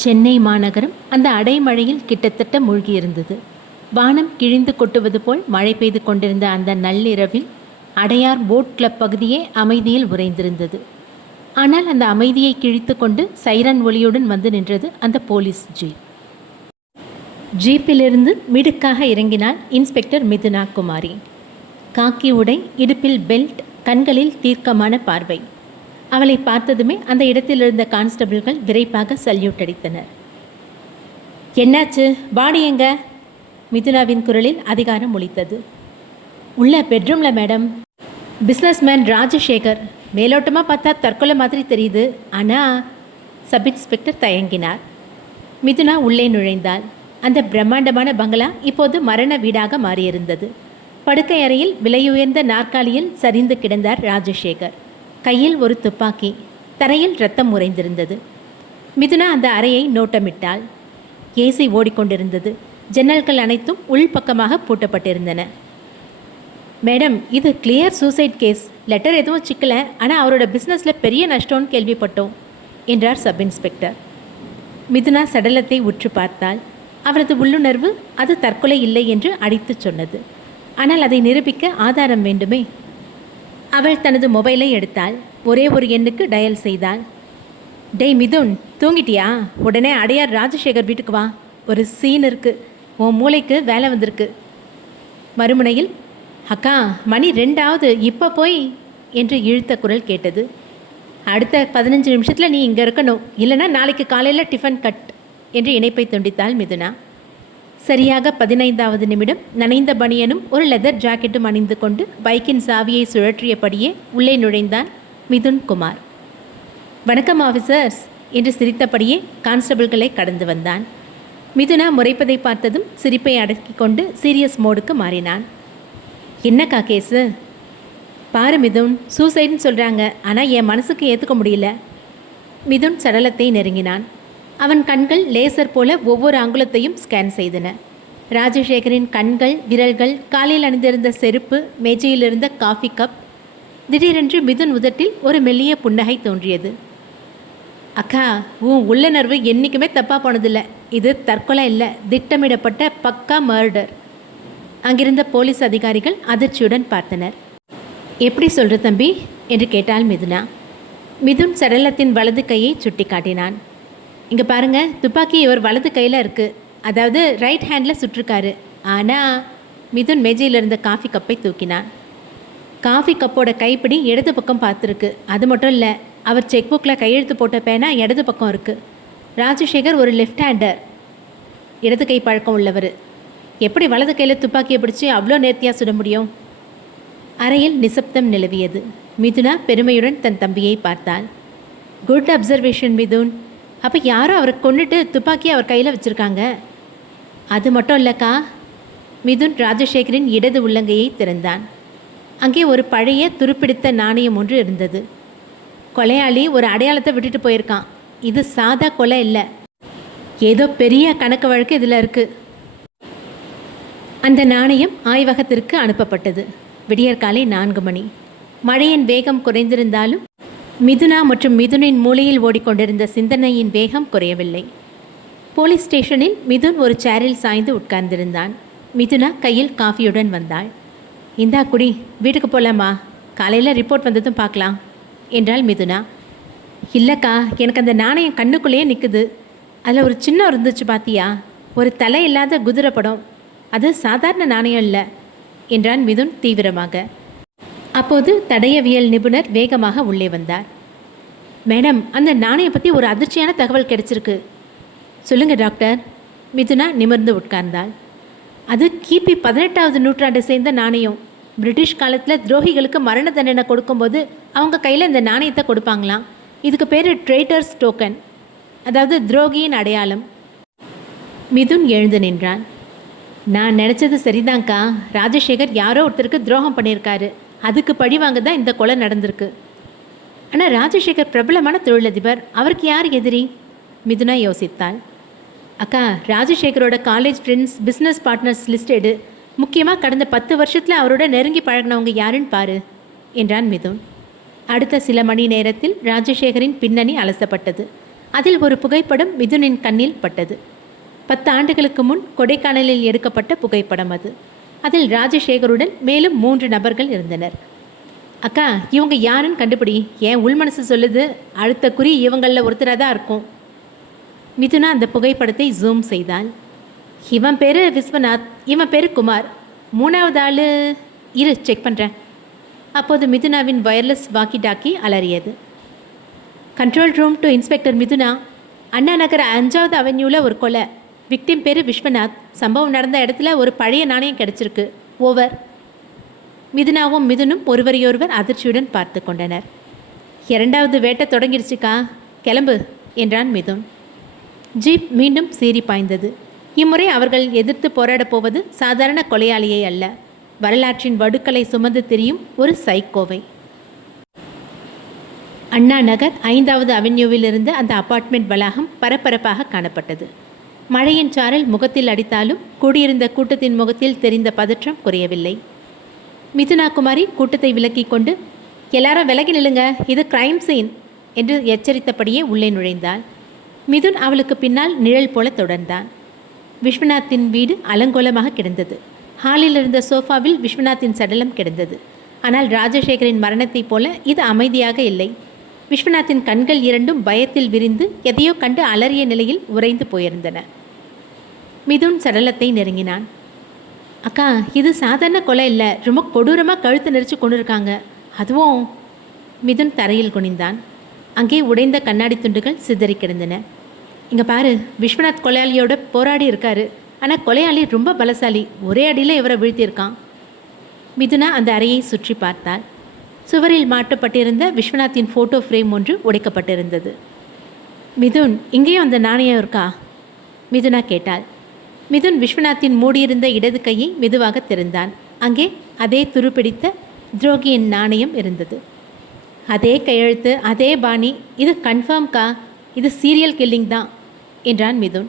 சென்னை மாநகரம் அந்த அடைமழையில் கிட்டத்தட்ட மூழ்கியிருந்தது. வானம் கிழிந்து கொட்டுவது போல் மழை பெய்து கொண்டிருந்த அந்த நள்ளிரவில் அடையார் போட் கிளப் பகுதியே அமைதியில் உறைந்திருந்தது. ஆனால் அந்த அமைதியை கிழித்து கொண்டு சைரன் ஒளியுடன் வந்து நின்றது அந்த போலீஸ் ஜீப். ஜீப்பிலிருந்து மிடுக்காக இறங்கினாள் இன்ஸ்பெக்டர் மிதுனா குமாரி. காக்கி உடை, இடுப்பில் பெல்ட், கண்களில் தீர்க்கமான பார்வை. அவளை பார்த்ததுமே அந்த இடத்தில் இருந்த கான்ஸ்டபிள்கள் விரைப்பாக சல்யூட் அடித்தனர். என்னாச்சு, பாடி எங்க? மிதுனாவின் குரலில் அதிகாரம் ஒலித்தது. உள்ள பெட்ரூமில் மேடம். பிஸ்னஸ்மேன் ராஜசேகர். மேலோட்டமாக பார்த்தா தற்கொலை மாதிரி தெரியுது. ஆனால் சப் இன்ஸ்பெக்டர் தயங்கினார். மிதுனா உள்ளே நுழைந்தாள். அந்த பிரம்மாண்டமான பங்களா இப்போது மரண வீடாக மாறியிருந்தது. படுக்கை அறையில் விலையுயர்ந்த நாற்காலியில் சரிந்து கிடந்தார் ராஜசேகர். கையில் ஒரு துப்பாக்கி. தரையில் ரத்தம் உறைந்திருந்தது. மிதுனா அந்த அறையை நோட்டமிட்டாள். ஏசி ஓடிக்கொண்டிருந்தது. ஜன்னல்கள் அனைத்தும் உள்பக்கமாக பூட்டப்பட்டிருந்தன. மேடம், இது கிளியர் சூசைட் கேஸ். லெட்டர் எதுவும் சிக்கல, ஆனால் அவரோட பிஸ்னஸில் பெரிய நஷ்டம்னு கேள்விப்பட்டோம் என்றார் சப் இன்ஸ்பெக்டர். மிதுனா சடலத்தை உற்று பார்த்தாள். அவரது உள்ளுணர்வு அது தற்கொலை இல்லை என்று அடித்து சொன்னது. ஆனால் அதை நிரூபிக்க ஆதாரம் வேண்டுமே. அவள் தனது மொபைலை எடுத்தாள். ஒரே ஒரு எண்ணுக்கு டயல் செய்தாள். டேய் மிதுன், தூங்கிட்டியா? உடனே அடையார் ராஜசேகர் வீட்டுக்கு வா. ஒரு சீன் இருக்குது. உன் மூளைக்கு வேலை வந்திருக்கு. மறுமுனையில், அக்கா மணி 2 இப்போ போய் என்று இழுத்த குரல் கேட்டது. அடுத்த 15 நிமிஷத்தில் நீ இங்கே இருக்கணும், இல்லைனா நாளைக்கு காலையில் டிஃபன் கட் என்று இணைப்பை துண்டித்தாள் மிதுனா. சரியாக 15வது நிமிடம் நனைந்த பனியனும் ஒரு லெதர் ஜாக்கெட்டும் அணிந்து கொண்டு பைக்கின் சாவியை சுழற்றியபடியே உள்ளே நுழைந்தான் மிதுன் குமார். வணக்கம் ஆஃபீஸர்ஸ் என்று சிரித்தபடியே கான்ஸ்டபிள்களை கடந்து வந்தான். மிதுனா முறைப்பதை பார்த்ததும் சிரிப்பை அடக்கி கொண்டு சீரியஸ் மோடுக்கு மாறினான். என்னக்கா கேஸு? பாரு மிதுன், சூசைடுன்னு சொல்கிறாங்க, ஆனால் என் மனசுக்கு ஏற்றுக்க முடியல. மிதுன் சடலத்தை நெருங்கினான். அவன் கண்கள் லேசர் போல ஒவ்வொரு அங்குலத்தையும் ஸ்கேன் செய்தன. ராஜசேகரின் கண்கள், விரல்கள், காலில் அணிந்திருந்த செருப்பு, மேஜையில் இருந்த காஃபி கப். திடீரென்று மிதுன் உதட்டில் ஒரு மெல்லிய புன்னகை தோன்றியது. அக்கா, உன் உள்ளுணர்வு என்றைக்குமே தப்பாக போனதில்லை. இது தற்கொலை இல்லை, திட்டமிடப்பட்ட பக்கா மர்டர். அங்கிருந்த போலீஸ் அதிகாரிகள் அதிர்ச்சியுடன் பார்த்தனர். எப்படி சொல்கிற தம்பி என்று கேட்டாள் மிதுனா. மிதுன் சடலத்தின் வலது கையை சுட்டி காட்டினான். இங்கே பாருங்கள், துப்பாக்கி இவர் வலது கையில் இருக்குது. அதாவது ரைட் ஹேண்டில் சுட்டிருக்காரு. ஆனால் மிதுன் மேஜையில் இருந்த காஃபி கப்பை தூக்கினான். காஃபி கப்போட கைப்பிடி இடது பக்கம் பார்த்துருக்கு. அது மட்டும் இல்லை, அவர் செக் புக்கில் கையெழுத்து போட்ட பேனா இடது பக்கம் இருக்குது. ராஜசேகர் ஒரு லெஃப்ட் ஹேண்டர், இடது கை பழக்கம் உள்ளவர். எப்படி வலது கையில் துப்பாக்கியை பிடிச்சி அவ்வளோ நேர்த்தியாக சுட முடியும்? அறையில் நிசப்தம் நிலவியது. மிதுனா பெருமையுடன் தன் தம்பியை பார்த்தாள். Good observation Mithun. அப்போ யாரோ அவரை கொண்டுட்டு துப்பாக்கியை அவர் கையில் வச்சுருக்காங்க. அது மட்டும் இல்லைக்கா. மிதுன் ராஜசேகரின் இடது உள்ளங்கையை திறந்தான். அங்கே ஒரு பழைய துருப்பிடித்த நாணயம் ஒன்று இருந்தது. கொலையாளி ஒரு அடையாளத்தை விட்டுட்டு போயிருக்கான். இது சாதா கொலை இல்லை, ஏதோ பெரிய கணக்கு வழக்கு இதில் இருக்குது. அந்த நாணயம் ஆய்வகத்திற்கு அனுப்பப்பட்டது. விடியற்காலை 4 மணி. மழையின் வேகம் குறைந்திருந்தாலும் மிதுனா மற்றும் மிதுனின் மூளையில் ஓடிக்கொண்டிருந்த சிந்தனையின் வேகம் குறையவில்லை. போலீஸ் ஸ்டேஷனில் மிதுன் ஒரு சேரில் சாய்ந்து உட்கார்ந்திருந்தான். மிதுனா கையில் காஃபியுடன் வந்தாள். இந்தா குடி, வீட்டுக்கு போகலாமா? காலையில் ரிப்போர்ட் வந்ததும் பார்க்கலாம் என்றாள் மிதுனா. இல்லைக்கா, எனக்கு அந்த நாணயம் கண்ணுக்குள்ளேயே நிற்குது. அதில் ஒரு சின்னம் இருந்துச்சு பார்த்தியா? ஒரு தலை இல்லாத குதிரை படம். அது சாதாரண நாணயம் இல்லை என்றான் மிதுன் தீவிரமாக. அப்போது தடயவியல் நிபுணர் வேகமாக உள்ளே வந்தார். மேடம், அந்த நாணயம் பற்றி ஒரு அதிர்ச்சியான தகவல் கிடைச்சிருக்கு. சொல்லுங்கள் டாக்டர். மிதுனா நிமிர்ந்து உட்கார்ந்தாள். அது கிபி 18வது நூற்றாண்டை சேர்ந்த நாணயம். பிரிட்டிஷ் காலத்தில் துரோகிகளுக்கு மரண தண்டனை கொடுக்கும்போது அவங்க கையில் இந்த நாணயத்தை கொடுப்பாங்களாம். இதுக்கு பேர் ட்ரேட்டர்ஸ் டோக்கன், அதாவது துரோகியின் அடையாளம். மிதுன் எழுந்து நின்றான். நான் நினச்சது சரிதான்க்கா. ராஜசேகர் யாரோ ஒருத்தருக்கு துரோகம் பண்ணியிருக்காரு. அதுக்கு பழி வாங்க தான் இந்த கொலை நடந்திருக்கு. ஆனால் ராஜசேகர் பிரபலமான தொழிலதிபர். அவருக்கு யார் எதிரி? மிதுனா யோசித்தாள். அக்கா, ராஜசேகரோட college friends, business partners list எடு. முக்கியமாக கடந்த 10 வருஷத்தில் அவரோட நெருங்கி பழகினவங்க யாருன்னு பாரு என்றான் மிதுன். அடுத்த சில மணி நேரத்தில் ராஜசேகரின் பின்னணி அலசப்பட்டது. அதில் ஒரு புகைப்படம் மிதுனின் கண்ணில் பட்டது. 10 ஆண்டுகளுக்கு முன் கொடைக்கானலில் எடுக்கப்பட்ட புகைப்படம் அது. அதில் ராஜசேகருடன் மேலும் 3 நபர்கள் இருந்தனர். அக்கா, இவங்க யாருன்னு கண்டுபிடி. என் உள்மனசு சொல்லுது, அடுத்த குறி இவங்களில் ஒருத்தராக தான் இருக்கும். மிதுனா அந்த புகைப்படத்தை ஜூம் செய்தாள். இவன் பேர் விஸ்வநாத், இவன் பேர் குமார், 3வது ஆள் இரு செக் பண்ணுறேன். அப்போது மிதுனாவின் வயர்லெஸ் வாக்கி டாக்கி அலறியது. Control room to inspector Mithuna. Anna Nagar 5வது அவென்யூவில் ஒரு கொலை. விக்டிம் பேர் விஸ்வநாத். சம்பவம் நடந்த இடத்துல ஒரு பழைய நாணயம் கிடச்சிருக்கு. ஓவர். மிதுனாவும் மிதுனும் ஒருவரையொருவர் அதிர்ச்சியுடன் பார்த்து கொண்டனர். 2வது வேட்டை தொடங்கிடுச்சுக்கா, கிளம்பு என்றான் மிதுன். ஜீப் மீண்டும் சீறி பாய்ந்தது. இம்முறை அவர்கள் எதிர்த்து போராடப் போவது சாதாரண கொலையாளியை அல்ல, வரலாற்றின் வடுக்களை சுமந்து திரியும் ஒரு சைக்கோவை. அண்ணா நகர் 5வது அவென்யூவில் இருந்த அந்த அபார்ட்மெண்ட் வளாகம் பரபரப்பாக காணப்பட்டது. மழையின் சாரல் முகத்தில் அடித்தாலும் கூடியிருந்த கூட்டத்தின் முகத்தில் தெரிந்த பதற்றம் குறையவில்லை. மிதுனா குமாரி கூட்டத்தை விலக்கி கொண்டு, எல்லாரும் விலகி நில்லுங்க, இது கிரைம் சீன் என்று எச்சரித்தபடியே உள்ளே நுழைந்தாள். மிதுன் அவளுக்கு பின்னால் நிழல் போல தொடர்ந்தான். விஸ்வநாத்தின் வீடு அலங்கோலமாக கிடந்தது. ஹாலில் இருந்த சோஃபாவில் விஸ்வநாத்தின் சடலம் கிடந்தது. ஆனால் ராஜசேகரின் மரணத்தைப் போல இது அமைதியாக இல்லை. விஸ்வநாத்தின் கண்கள் இரண்டும் பயத்தில் விரிந்து எதையோ கண்டு அலறிய நிலையில் உறைந்து போயிருந்தன. மிதுன் சடலத்தை நெருங்கினான். அக்கா, இது சாதாரண கொலை இல்லை, ரொம்ப கொடூரமாக கழுத்து நெரிச்சு கொண்டு இருக்காங்க. அதுவும். மிதுன் தரையில் குனிந்தான். அங்கே உடைந்த கண்ணாடி துண்டுகள் சிதறி கிடந்தன. இங்கே பாரு, விஸ்வநாத் கொலையாளியோட போராடி இருக்காரு. ஆனால் கொலையாளி ரொம்ப பலசாலி, ஒரே அடியில் இவரை வீழ்த்தியிருக்கான். மிதுனா அந்த அறையை சுற்றி பார்த்தாள். சுவரில் மாட்டப்பட்டிருந்த விஸ்வநாத்தின் ஃபோட்டோ ஃப்ரேம் ஒன்று உடைக்கப்பட்டிருந்தது. மிதுன், இங்கேயும் அந்த நாணயம் இருக்கா? மிதுனா கேட்டாள். மிதுன் விஸ்வநாத்தின் மூடியிருந்த இடது கையை மெதுவாக திறந்தான். அங்கே அதே துருப்பிடித்த துரோகியின் நாணயம் இருந்தது. அதே கையெழுத்து, அதே பாணி. இது கன்ஃபார்ம்கா, இது சீரியல் கில்லிங் தான் என்றான் மிதுன்.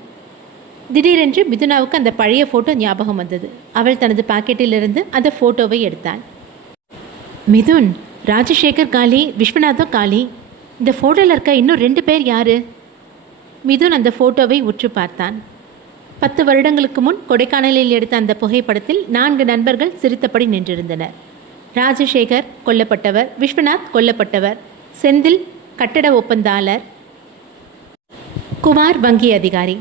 திடீரென்று மிதுனாவுக்கு அந்த பழைய ஃபோட்டோ ஞாபகம் வந்தது. அவள் தனது பாக்கெட்டிலிருந்து அந்த ஃபோட்டோவை எடுத்தாள். மிதுன், ராஜசேகர் காலி, விஸ்வநாத்தும் காலி. இந்த ஃபோட்டோவில் இருக்க இன்னும் 2 பேர் யாரு? மிதுன் அந்த ஃபோட்டோவை உற்று பார்த்தான். 10 வருடங்களுக்கு முன் கொடைக்கானலில் எடுத்த அந்த புகைப்படத்தில் 4 நண்பர்கள் சிரித்தபடி நின்றிருந்தனர். ராஜசேகர் கொல்லப்பட்டவர், விஸ்வநாத் கொல்லப்பட்டவர், செந்தில் கட்டட ஒப்பந்தாளர், குமார் வங்கி அதிகாரி.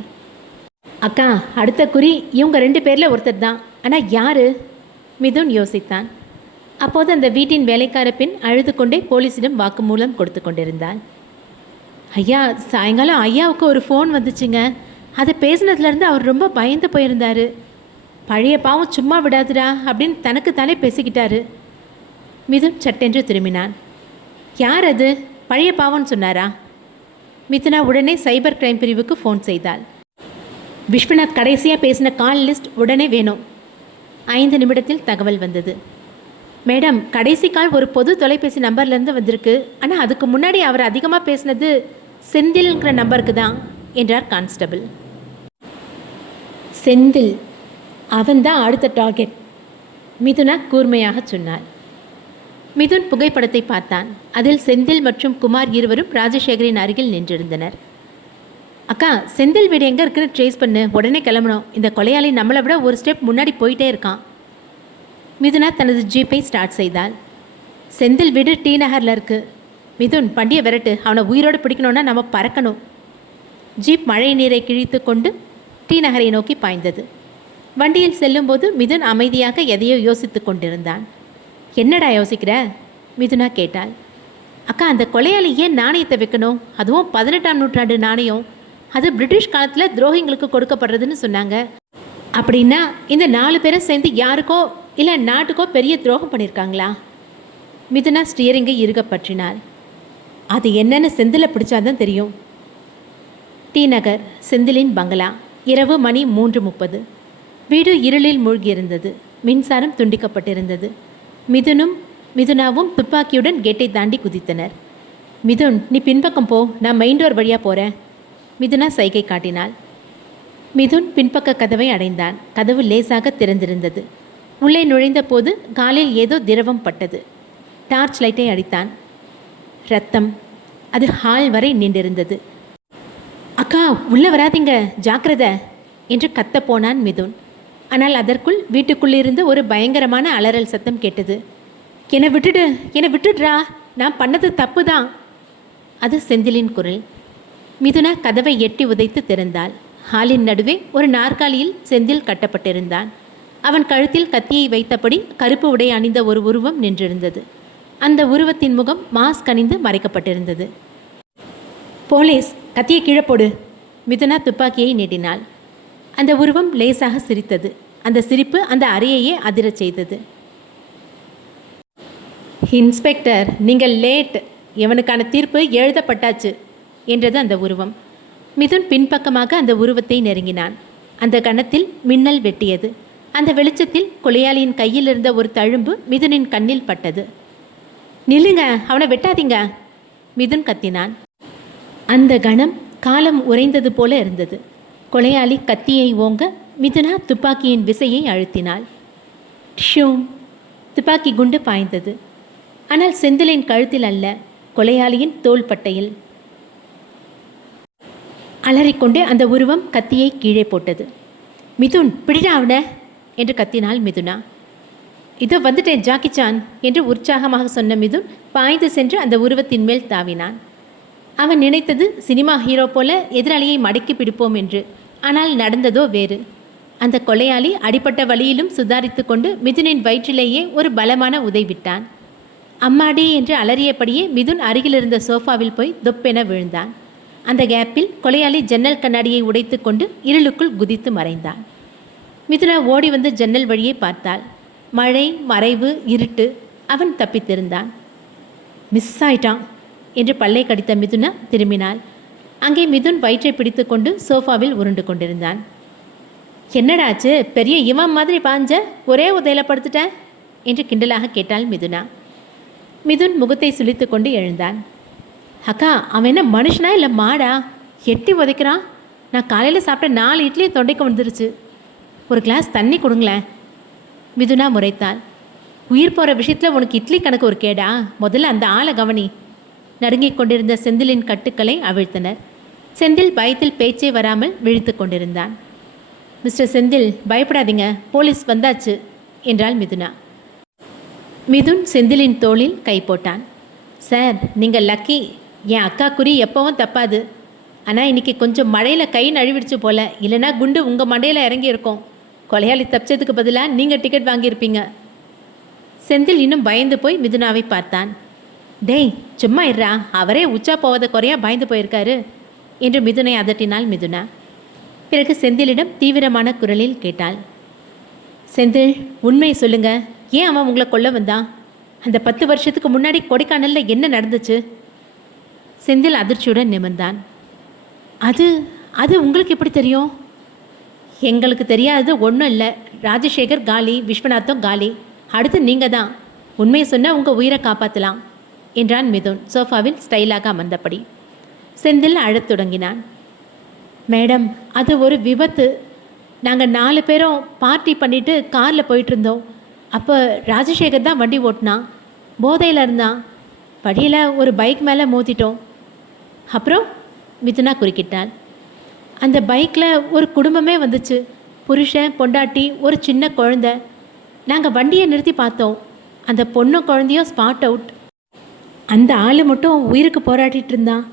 அக்கா, அடுத்த குறி இவங்க 2 பேரில் ஒருத்தர் தான். ஆனால் யாரு? மிதுன் யோசித்தான். அப்போது அந்த வீட்டின் வேலைக்கார பெண் அழுது கொண்டே போலீஸிடம் வாக்குமூலம் கொடுத்து கொண்டிருந்தாள். ஐயா, சாயங்காலம் ஐயாவுக்கு ஒரு ஃபோன் வந்துச்சுங்க. அதை பேசினதுலேருந்து அவர் ரொம்ப பயந்து போயிருந்தார். பழைய பாவம் சும்மா விடாதுடா அப்படின்னு தனக்குத்தானே பேசிக்கிட்டாரு. மிதுன் சட்டென்று திரும்பினான். யார் அது? பழைய பாவம்னு சொன்னாரா? மிதுனா உடனே சைபர் கிரைம் பிரிவுக்கு ஃபோன் செய்தாள். விஸ்வநாத் கடைசியாக பேசின கால் லிஸ்ட் உடனே வேணும். 5 நிமிடத்தில் தகவல் வந்தது. மேடம், கடைசி கால் ஒரு பொது தொலைபேசி நம்பர்லேருந்து வந்திருக்கு. ஆனால் அதுக்கு முன்னாடி அவர் அதிகமாக பேசினது செந்தில்ங்கிற நம்பருக்கு தான் என்றார் கான்ஸ்டபிள். செந்தில், அவன்தான் அடுத்த டார்கெட், மிதுனா கூர்மையாக சொன்னாள். மிதுன் புகைப்படத்தை பார்த்தான். அதில் செந்தில் மற்றும் குமார் இருவரும் ராஜசேகரின் அருகில் நின்றிருந்தனர். அக்கா, செந்தில் வீடு எங்கே இருக்குன்னு ட்ரேஸ் பண்ணு, உடனே கிளம்பணும். இந்த கொலையாளி நம்மளை விட ஒரு ஸ்டெப் முன்னாடி போயிட்டே இருக்கான். மிதுனா தனது ஜீப்பை ஸ்டார்ட் செய்தாள். செந்தில் வீடு டி நகரில் இருக்குது. மிதுன், பண்டியை விரட்டு, அவனை உயிரோடு பிடிக்கணுன்னா நம்ம பறக்கணும். ஜீப் மழை நீரை கிழித்து கொண்டு டி நகரை நோக்கி பாய்ந்தது. வண்டியில் செல்லும்போது மிதுன் அமைதியாக எதையோ யோசித்து கொண்டிருந்தான். என்னடா யோசிக்கிற? மிதுனா கேட்டாள். அக்கா, அந்த கொலையாளி ஏன் நாணயத்தை வைக்கணும்? அதுவும் 18ஆம் நூற்றாண்டு நாணயம். அது பிரிட்டிஷ் காலத்தில் துரோகிங்களுக்கு கொடுக்கப்படுறதுன்னு சொன்னாங்க. அப்படின்னா இந்த 4 பேரும் சேர்ந்து யாருக்கோ இல்லை நாட்டுக்கோ பெரிய துரோகம் பண்ணியிருக்காங்களா? மிதுனா ஸ்டியரிங்கை இறுக பற்றினாள். அது என்னன்னு செந்திலை பிடிச்சாதான் தெரியும். டி நகர், செந்திலின் பங்களா. இரவு மணி 3:30. வீடு இருளில் மூழ்கியிருந்தது. மின்சாரம் துண்டிக்கப்பட்டிருந்தது. மிதுனாவும் துப்பாக்கியுடன் கேட்டை தாண்டி குதித்தனர். மிதுன், நீ பின்பக்கம் போ, நான் மெயின் டோர் வழியாக போகிறேன். மிதுனா சைகை காட்டினாள். மிதுன் பின்பக்க கதவை அடைந்தான். கதவு லேசாக திறந்திருந்தது. உள்ளே நுழைந்த போது காலில் ஏதோ திரவம் பட்டது. டார்ச் லைட்டை அடித்தான். இரத்தம். அது ஹால் வரை நீண்டிருந்தது. அக்கா உள்ளே வராதீங்க, ஜாக்கிரதை என்று கத்தப் போனான் மிதுன். ஆனால் அதற்குள் வீட்டுக்குள்ளிருந்து ஒரு பயங்கரமான அலறல் சத்தம் கேட்டது. என்னை விட்டுடுறா, நான் பண்ணது தப்பு தான். அது செந்திலின் குரல். மிதுனா கதவை எட்டி உதைத்து திறந்தாள். ஹாலின் நடுவே ஒரு நாற்காலியில் செந்தில் கட்டப்பட்டிருந்தான். அவன் கழுத்தில் கத்தியை வைத்தபடி கருப்பு உடை அணிந்த ஒரு உருவம் நின்றிருந்தது. அந்த உருவத்தின் முகம் மாஸ்க் அணிந்து மறைக்கப்பட்டிருந்தது. போலீஸ், கத்தியை கீழே போடு. மிதுனா துப்பாக்கியை நீட்டினாள். அந்த உருவம் லேசாக சிரித்தது. அந்த சிரிப்பு அந்த அறையையே அதிரச் செய்தது. இன்ஸ்பெக்டர், நீங்கள் லேட். இவனுக்கான தீர்ப்பு எழுதப்பட்டாச்சு என்றது அந்த உருவம். மிதுன் பின்பக்கமாக அந்த உருவத்தை நெருங்கினான். அந்த கணத்தில் மின்னல் வெட்டியது. அந்த வெளிச்சத்தில் கொலையாளியின் கையில் இருந்த ஒரு தழும்பு மிதுனின் கண்ணில் பட்டது. நில்லுங்க, அவனை வெட்டாதீங்க, மிதுன் கத்தினான். அந்த கணம் காலம் உறைந்தது போல இருந்தது. கொலையாளி கத்தியை ஓங்க மிதுனா துப்பாக்கியின் விசையை அழுத்தினாள். ஷூம், துப்பாக்கி குண்டு பாய்ந்தது. ஆனால் செந்திலின் கழுத்தில் அல்ல, கொலையாளியின் தோள்பட்டையில். அலறிக்கொண்டு அந்த உருவம் கத்தியை கீழே போட்டது. மிதுன், பிடிடா அவனை என்று கத்தினாள் மிதுனா. இதோ வந்துட்டேன் ஜாக்கிச்சான் என்று உற்சாகமாக சொன்ன மிதுன் பாய்ந்து சென்று அந்த உருவத்தின் மேல் தாவினான். அவன் நினைத்தது சினிமா ஹீரோ போல எதிராளியை மடக்கி பிடிப்போம் என்று. ஆனால் நடந்ததோ வேறு. அந்த கொலையாளி அடிப்பட்ட வழியிலும் சுதாரித்து கொண்டு மிதுனின் வயிற்றிலேயே ஒரு பலமான உதை விட்டான். அம்மாடி என்று அலறியபடியே மிதுன் அருகிலிருந்த சோஃபாவில் போய் தொப்பென விழுந்தான். அந்த கேப்பில் கொலையாளி ஜன்னல் கண்ணாடியை உடைத்து கொண்டு இருளுக்குள் குதித்து மறைந்தான். மிதுனா ஓடி வந்து ஜன்னல் வழியே பார்த்தாள். மழை, மறைவு, இருட்டு. அவன் தப்பித்திருந்தான். மிஸ் ஆயிட்டான் என்று பல்லை கடித்த மிதுனா திரும்பினாள். அங்கே மிதுன் வயிற்றை பிடித்து கொண்டு சோஃபாவில் உருண்டு கொண்டிருந்தான். என்னடாச்சு, பெரிய இவன் மாதிரி பாஞ்ச, ஒரே உதையில படுத்துட்ட என்று கிண்டலாக கேட்டாள் மிதுனா. மிதுன் முகத்தை சுளித்து கொண்டு எழுந்தான். அக்கா, அவன் என்ன மனுஷனா இல்லை மாடா? எட்டி உதைக்கிறான். நான் காலையில் சாப்பிட்ட 4 இட்லி தொண்டைக்கு வந்துருச்சு. ஒரு கிளாஸ் தண்ணி கொடுங்களேன், மிதுனா முறைத்தாள். உயிர் போகிற விஷயத்தில் உனக்கு இட்லி கணக்கு ஒரு கேடா? முதல்ல அந்த ஆளை கவனி. நடுங்கிக் கொண்டிருந்த செந்திலின் கட்டுக்களை அவிழ்த்தனர். செந்தில் பயத்தில் பேச்சே வராமல் விழித்து கொண்டிருந்தான். மிஸ்டர் செந்தில், பயப்படாதீங்க, போலீஸ் வந்தாச்சு என்றாள் மிதுனா. மிதுன் செந்திலின் தோளில் கை போட்டான். சார், நீங்கள் லக்கி. என் அக்கா குறி எப்பவும் தப்பாது. ஆனால் இன்றைக்கி கொஞ்சம் மழையில் கை நழுவிடுச்சு போல, இல்லைனா குண்டு உங்கள் மண்டையில் இறங்கியிருக்கோம். கொலையாளி தப்பிச்சதுக்கு பதிலாக நீங்கள் டிக்கெட் வாங்கியிருப்பீங்க. செந்தில் இன்னும் பயந்து போய் மிதுனாவை பார்த்தான். டேய், சும்மா இருறா, அவரே உச்சா போவதை குறையா பயந்து போயிருக்காரு என்று மிதுனை அதட்டினாள் மிதுனா. பிறகு செந்திலிடம் தீவிரமான குரலில் கேட்டாள். செந்தில், உண்மையை சொல்லுங்க, ஏன் அவன் உங்களை கொல்ல வந்தான்? அந்த 10 வருஷத்துக்கு முன்னாடி கொடைக்கானலில் என்ன நடந்துச்சு? செந்தில் அதிர்ச்சியுடன் நிமிர்ந்தான். அது அது உங்களுக்கு எப்படி தெரியும்? எங்களுக்கு தெரியாதது ஒன்றும் இல்லை. ராஜசேகர் காலி, விஸ்வநாதம் காலி, அடுத்து நீங்கள் தான். உண்மையை சொன்னால் உங்கள் உயிரை காப்பாற்றலாம் என்றான் மிதுன் சோஃபாவில் ஸ்டைலாக அமர்ந்தபடி. செந்தில் அழத் தொடங்கினான். மேடம், அது ஒரு விபத்து. நாங்கள் 4 பேரும் பார்ட்டி பண்ணிவிட்டு காரில் போயிட்டுருந்தோம். அப்போ ராஜசேகர் தான் வண்டி ஓட்டினான். போதையில் இருந்தான். படியில் ஒரு பைக் மேலே மோதிட்டோம். அப்புறம் மிதுனா குறுக்கிட்டாள். அந்த பைக்கில் ஒரு குடும்பமே வந்துச்சு. புருஷன், பொண்டாட்டி, ஒரு சின்ன குழந்தை. நாங்கள் வண்டியை நிறுத்தி பார்த்தோம். அந்த பொண்ணும் குழந்தையும் ஸ்பாட் அவுட். அந்த ஆள் மட்டும் உயிருக்கு போராடிட்டு இருந்தான்.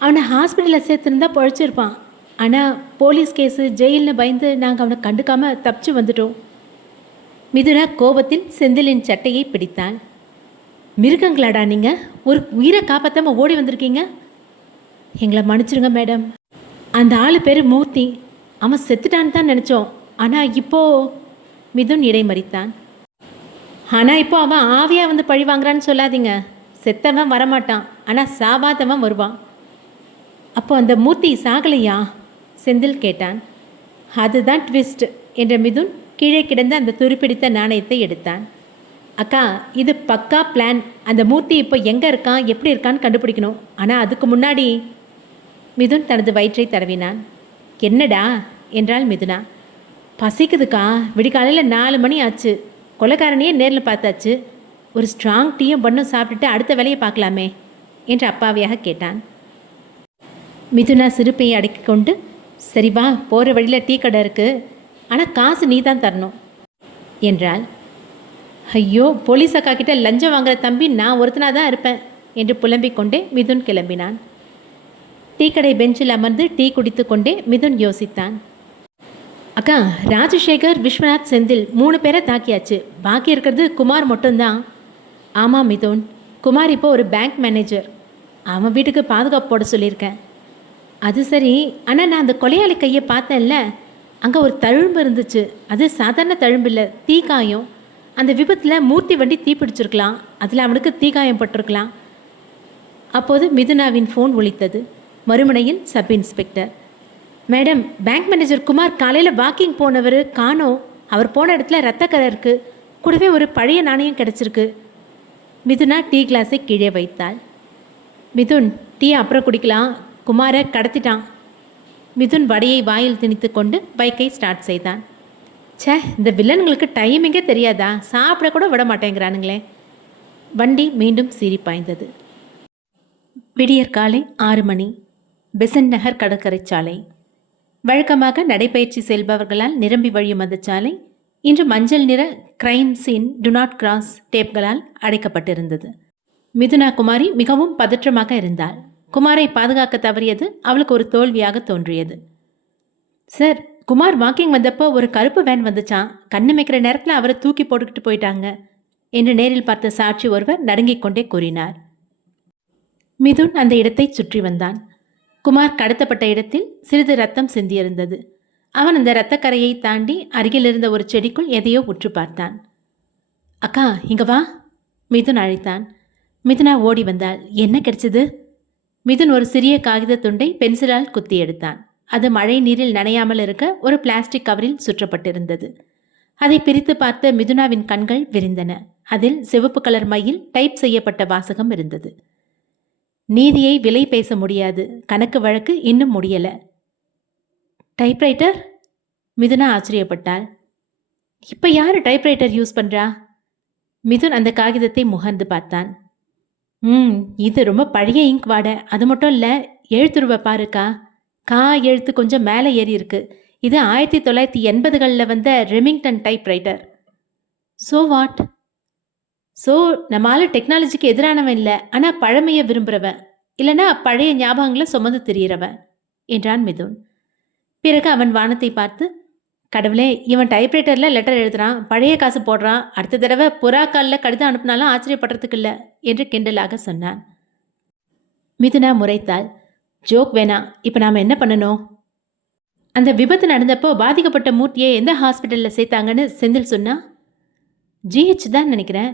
அவனை ஹாஸ்பிட்டலில் சேர்த்துருந்தா பொழைச்சிருப்பான். ஆனால் போலீஸ் கேஸு, ஜெயில்னு பயந்து நாங்கள் அவனை கண்டுக்காமல் தப்பிச்சு வந்துட்டோம். மிதுனா கோபத்தில் செந்திலின் சட்டையை பிடித்தான். மிருகங்களாடா நீங்கள்? ஒரு உயிரை காப்பாற்றாமல் ஓடி வந்திருக்கீங்க. எங்களை மன்னிச்சிருங்க மேடம். அந்த ஆள் பேர் மூர்த்தி. அவன் செத்துட்டான்னு தான் நினச்சோம். ஆனால் இப்போது மிதுன் இடைமறித்தான். ஆனால் இப்போ அவன் ஆவியாக வந்து பழி வாங்குறான்னு சொல்லாதீங்க. செத்தவன் வரமாட்டான், ஆனால் சாவாதவன் வருவான். அப்போ அந்த மூர்த்தி சாகலையா? செந்தில் கேட்டான். அதுதான் ட்விஸ்ட் என்ற மிதுன் கீழே கிடந்த அந்த துருப்பிடித்த நாணயத்தை எடுத்தான். அக்கா, இது பக்கா பிளான். அந்த மூர்த்தி இப்போ எங்கே இருக்கான், எப்படி இருக்கான்னு கண்டுபிடிக்கணும். ஆனால் அதுக்கு முன்னாடி மிதுன் தனது வயிற்றை தடவினான். என்னடா என்றாள் மிதுனா. பசிக்குதுக்கா. விடிகாலையில் 4 மணி ஆச்சு. கொலைக்காரனையே நேரில் பார்த்தாச்சு. ஒரு ஸ்ட்ராங் டீயும் பண்ணும் சாப்பிட்டுட்டு அடுத்த வேலையை பார்க்கலாமே என்று அப்பாவியாக கேட்டான். மிதுனா சிரிப்பையை அடக்கிக் கொண்டு, சரி வா, போகிற வழியில் டீ கடை இருக்குது, ஆனால் காசு நீ தான் தரணும் என்றாள். ஐயோ, போலீஸ் அக்கா கிட்ட லஞ்சம் வாங்குற தம்பி நான் ஒருத்தனாக தான் இருப்பேன் என்று புலம்பிக் கொண்டே மிதுன் கிளம்பினான். டீ கடை பெஞ்சில் அமர்ந்து டீ குடித்து கொண்டே மிதுன் யோசித்தான். அக்கா, ராஜசேகர், விஸ்வநாத், செந்தில் 3 பேரை தாக்கியாச்சு. பாக்கி இருக்கிறது குமார் மட்டும்தான். ஆமாம் மிதுன், குமார் இப்போ ஒரு பேங்க் மேனேஜர். அவன் வீட்டுக்கு பாதுகாப்பு போட சொல்லியிருக்கேன். அது சரி, ஆனால் நான் அந்த கொலையாளி கையை பார்த்தேன்ல, அங்கே ஒரு தழும்பு இருந்துச்சு. அது சாதாரண தழும்பு இல்லை, தீக்காயம். அந்த விபத்தில் மூர்த்தி வண்டி தீப்பிடிச்சிருக்கலாம், அதில் அவனுக்கு தீக்காயம் பட்டிருக்கலாம். அப்போது மிதுனாவின் ஃபோன் ஒலித்தது. மறுமுனையில் sub inspector. Madam, bank manager Kumar காலையில் வாக்கிங் போனவர் காணோம். அவர் போன இடத்துல ரத்தக்கரை இருக்குது, கூடவே ஒரு பழைய நாணயம் கிடச்சிருக்கு. மிதுனா டீ கிளாஸை கீழே வைத்தாள். மிதுன், டீ அப்புறம் குடிக்கலாம், குமாரை கடத்திட்டான். மிதுன் வடையை வாயில் திணித்து கொண்டு பைக்கை ஸ்டார்ட் செய்தான். சே, இந்த வில்லன்களுக்கு டைமிங்கே தெரியாதா? சாப்பிட கூட விட மாட்டேங்கிறானுங்களே. வண்டி மீண்டும் சீறி பாய்ந்தது. விடியற் காலை 6 மணி. பெசன்ட் நகர் கடற்கரை சாலை. வழக்கமாக நடைபயிற்சி செல்பவர்களால் நிரம்பி வழியும் அந்த சாலை இன்று மஞ்சள் நிற crime scene do not cross டேப்களால் அடைக்கப்பட்டிருந்தது. மிதுனா குமாரி மிகவும் பதற்றமாக இருந்தாள். குமாரை பாதுகாக்க தவறியது அவளுக்கு ஒரு தோல்வியாக தோன்றியது. சார், குமார் வாக்கிங் வந்தப்போ ஒரு கருப்பு வேன் வந்துச்சான். கண்ணு மேய்க்கிற நேரத்தில் அவரை தூக்கி போட்டுக்கிட்டு போயிட்டாங்க என்று நேரில் பார்த்த சாட்சி ஒருவர் நடுங்கிக் கொண்டே கூறினார். மிதுன் அந்த இடத்தை சுற்றி வந்தான். குமார் கடத்தப்பட்ட இடத்தில் சிறிது ரத்தம் சிந்தியிருந்தது. அவன் அந்த இரத்தக்கரையை தாண்டி அருகில் இருந்த ஒரு செடிக்குள் எதையோ உற்று பார்த்தான். அக்கா, இங்க வா, மிதுன் அழைத்தான். மிதுனா ஓடி வந்தாள். என்ன கிடைச்சது? மிதுன் ஒரு சிறிய காகித துண்டை பென்சிலால் குத்தி எடுத்தான். அது மழை நீரில் நனையாமல் இருக்க ஒரு பிளாஸ்டிக் கவரில் சுற்றப்பட்டிருந்தது. அதை பிரித்து பார்த்த மிதுனாவின் கண்கள் விரிந்தன. அதில் சிவப்பு கலர் மையில் டைப் செய்யப்பட்ட வாசகம் இருந்தது. நீதியை விலை பேச முடியாது, கணக்கு வழக்கு இன்னும் முடியல. டைப்ரைட்டர்? மிதுனா ஆச்சரியப்பட்டாள். இப்போ யார் டைப்ரைட்டர் யூஸ் பண்ணுறா? மிதுன் அந்த காகிதத்தை முகர்ந்து பார்த்தான். இது ரொம்ப பழைய இங்க் வாடை. அது மட்டும் இல்லை, எழுத்துருவ பாருக்கா, கா எழுத்து கொஞ்சம் மேலே ஏறி இருக்கு. இது 1980களில் வந்த Remington typewriter. So what? So நம்மளால டெக்னாலஜிக்கு எதிரானவன் இல்லை, ஆனால் பழமையை விரும்புகிறவன், இல்லைனா பழைய ஞாபகங்களை சுமந்து திரியிறவன் என்றான் மிதுன். பிறகு அவன் வானத்தை பார்த்து, கடவுளே, இவன் டைப்ரைட்டரில் லெட்டர் எழுதுறான், பழைய காசு போடுறான், அடுத்த தடவை புறாக்காலில் கடிதம் அனுப்பினாலும் ஆச்சரியப்படுறதுக்கு இல்லை என்று கிண்டலாக சொன்னான். மிதுனா முறைத்தாள். ஜோக் வேணாம், இப்போ நாம் என்ன பண்ணணும்? அந்த விபத்து நடந்தப்போ பாதிக்கப்பட்ட மூர்த்தியை எந்த ஹாஸ்பிட்டலில் சேர்த்தாங்கன்னு செந்தில் சொன்னா? ஜிஹெச் தான் நினைக்கிறேன்.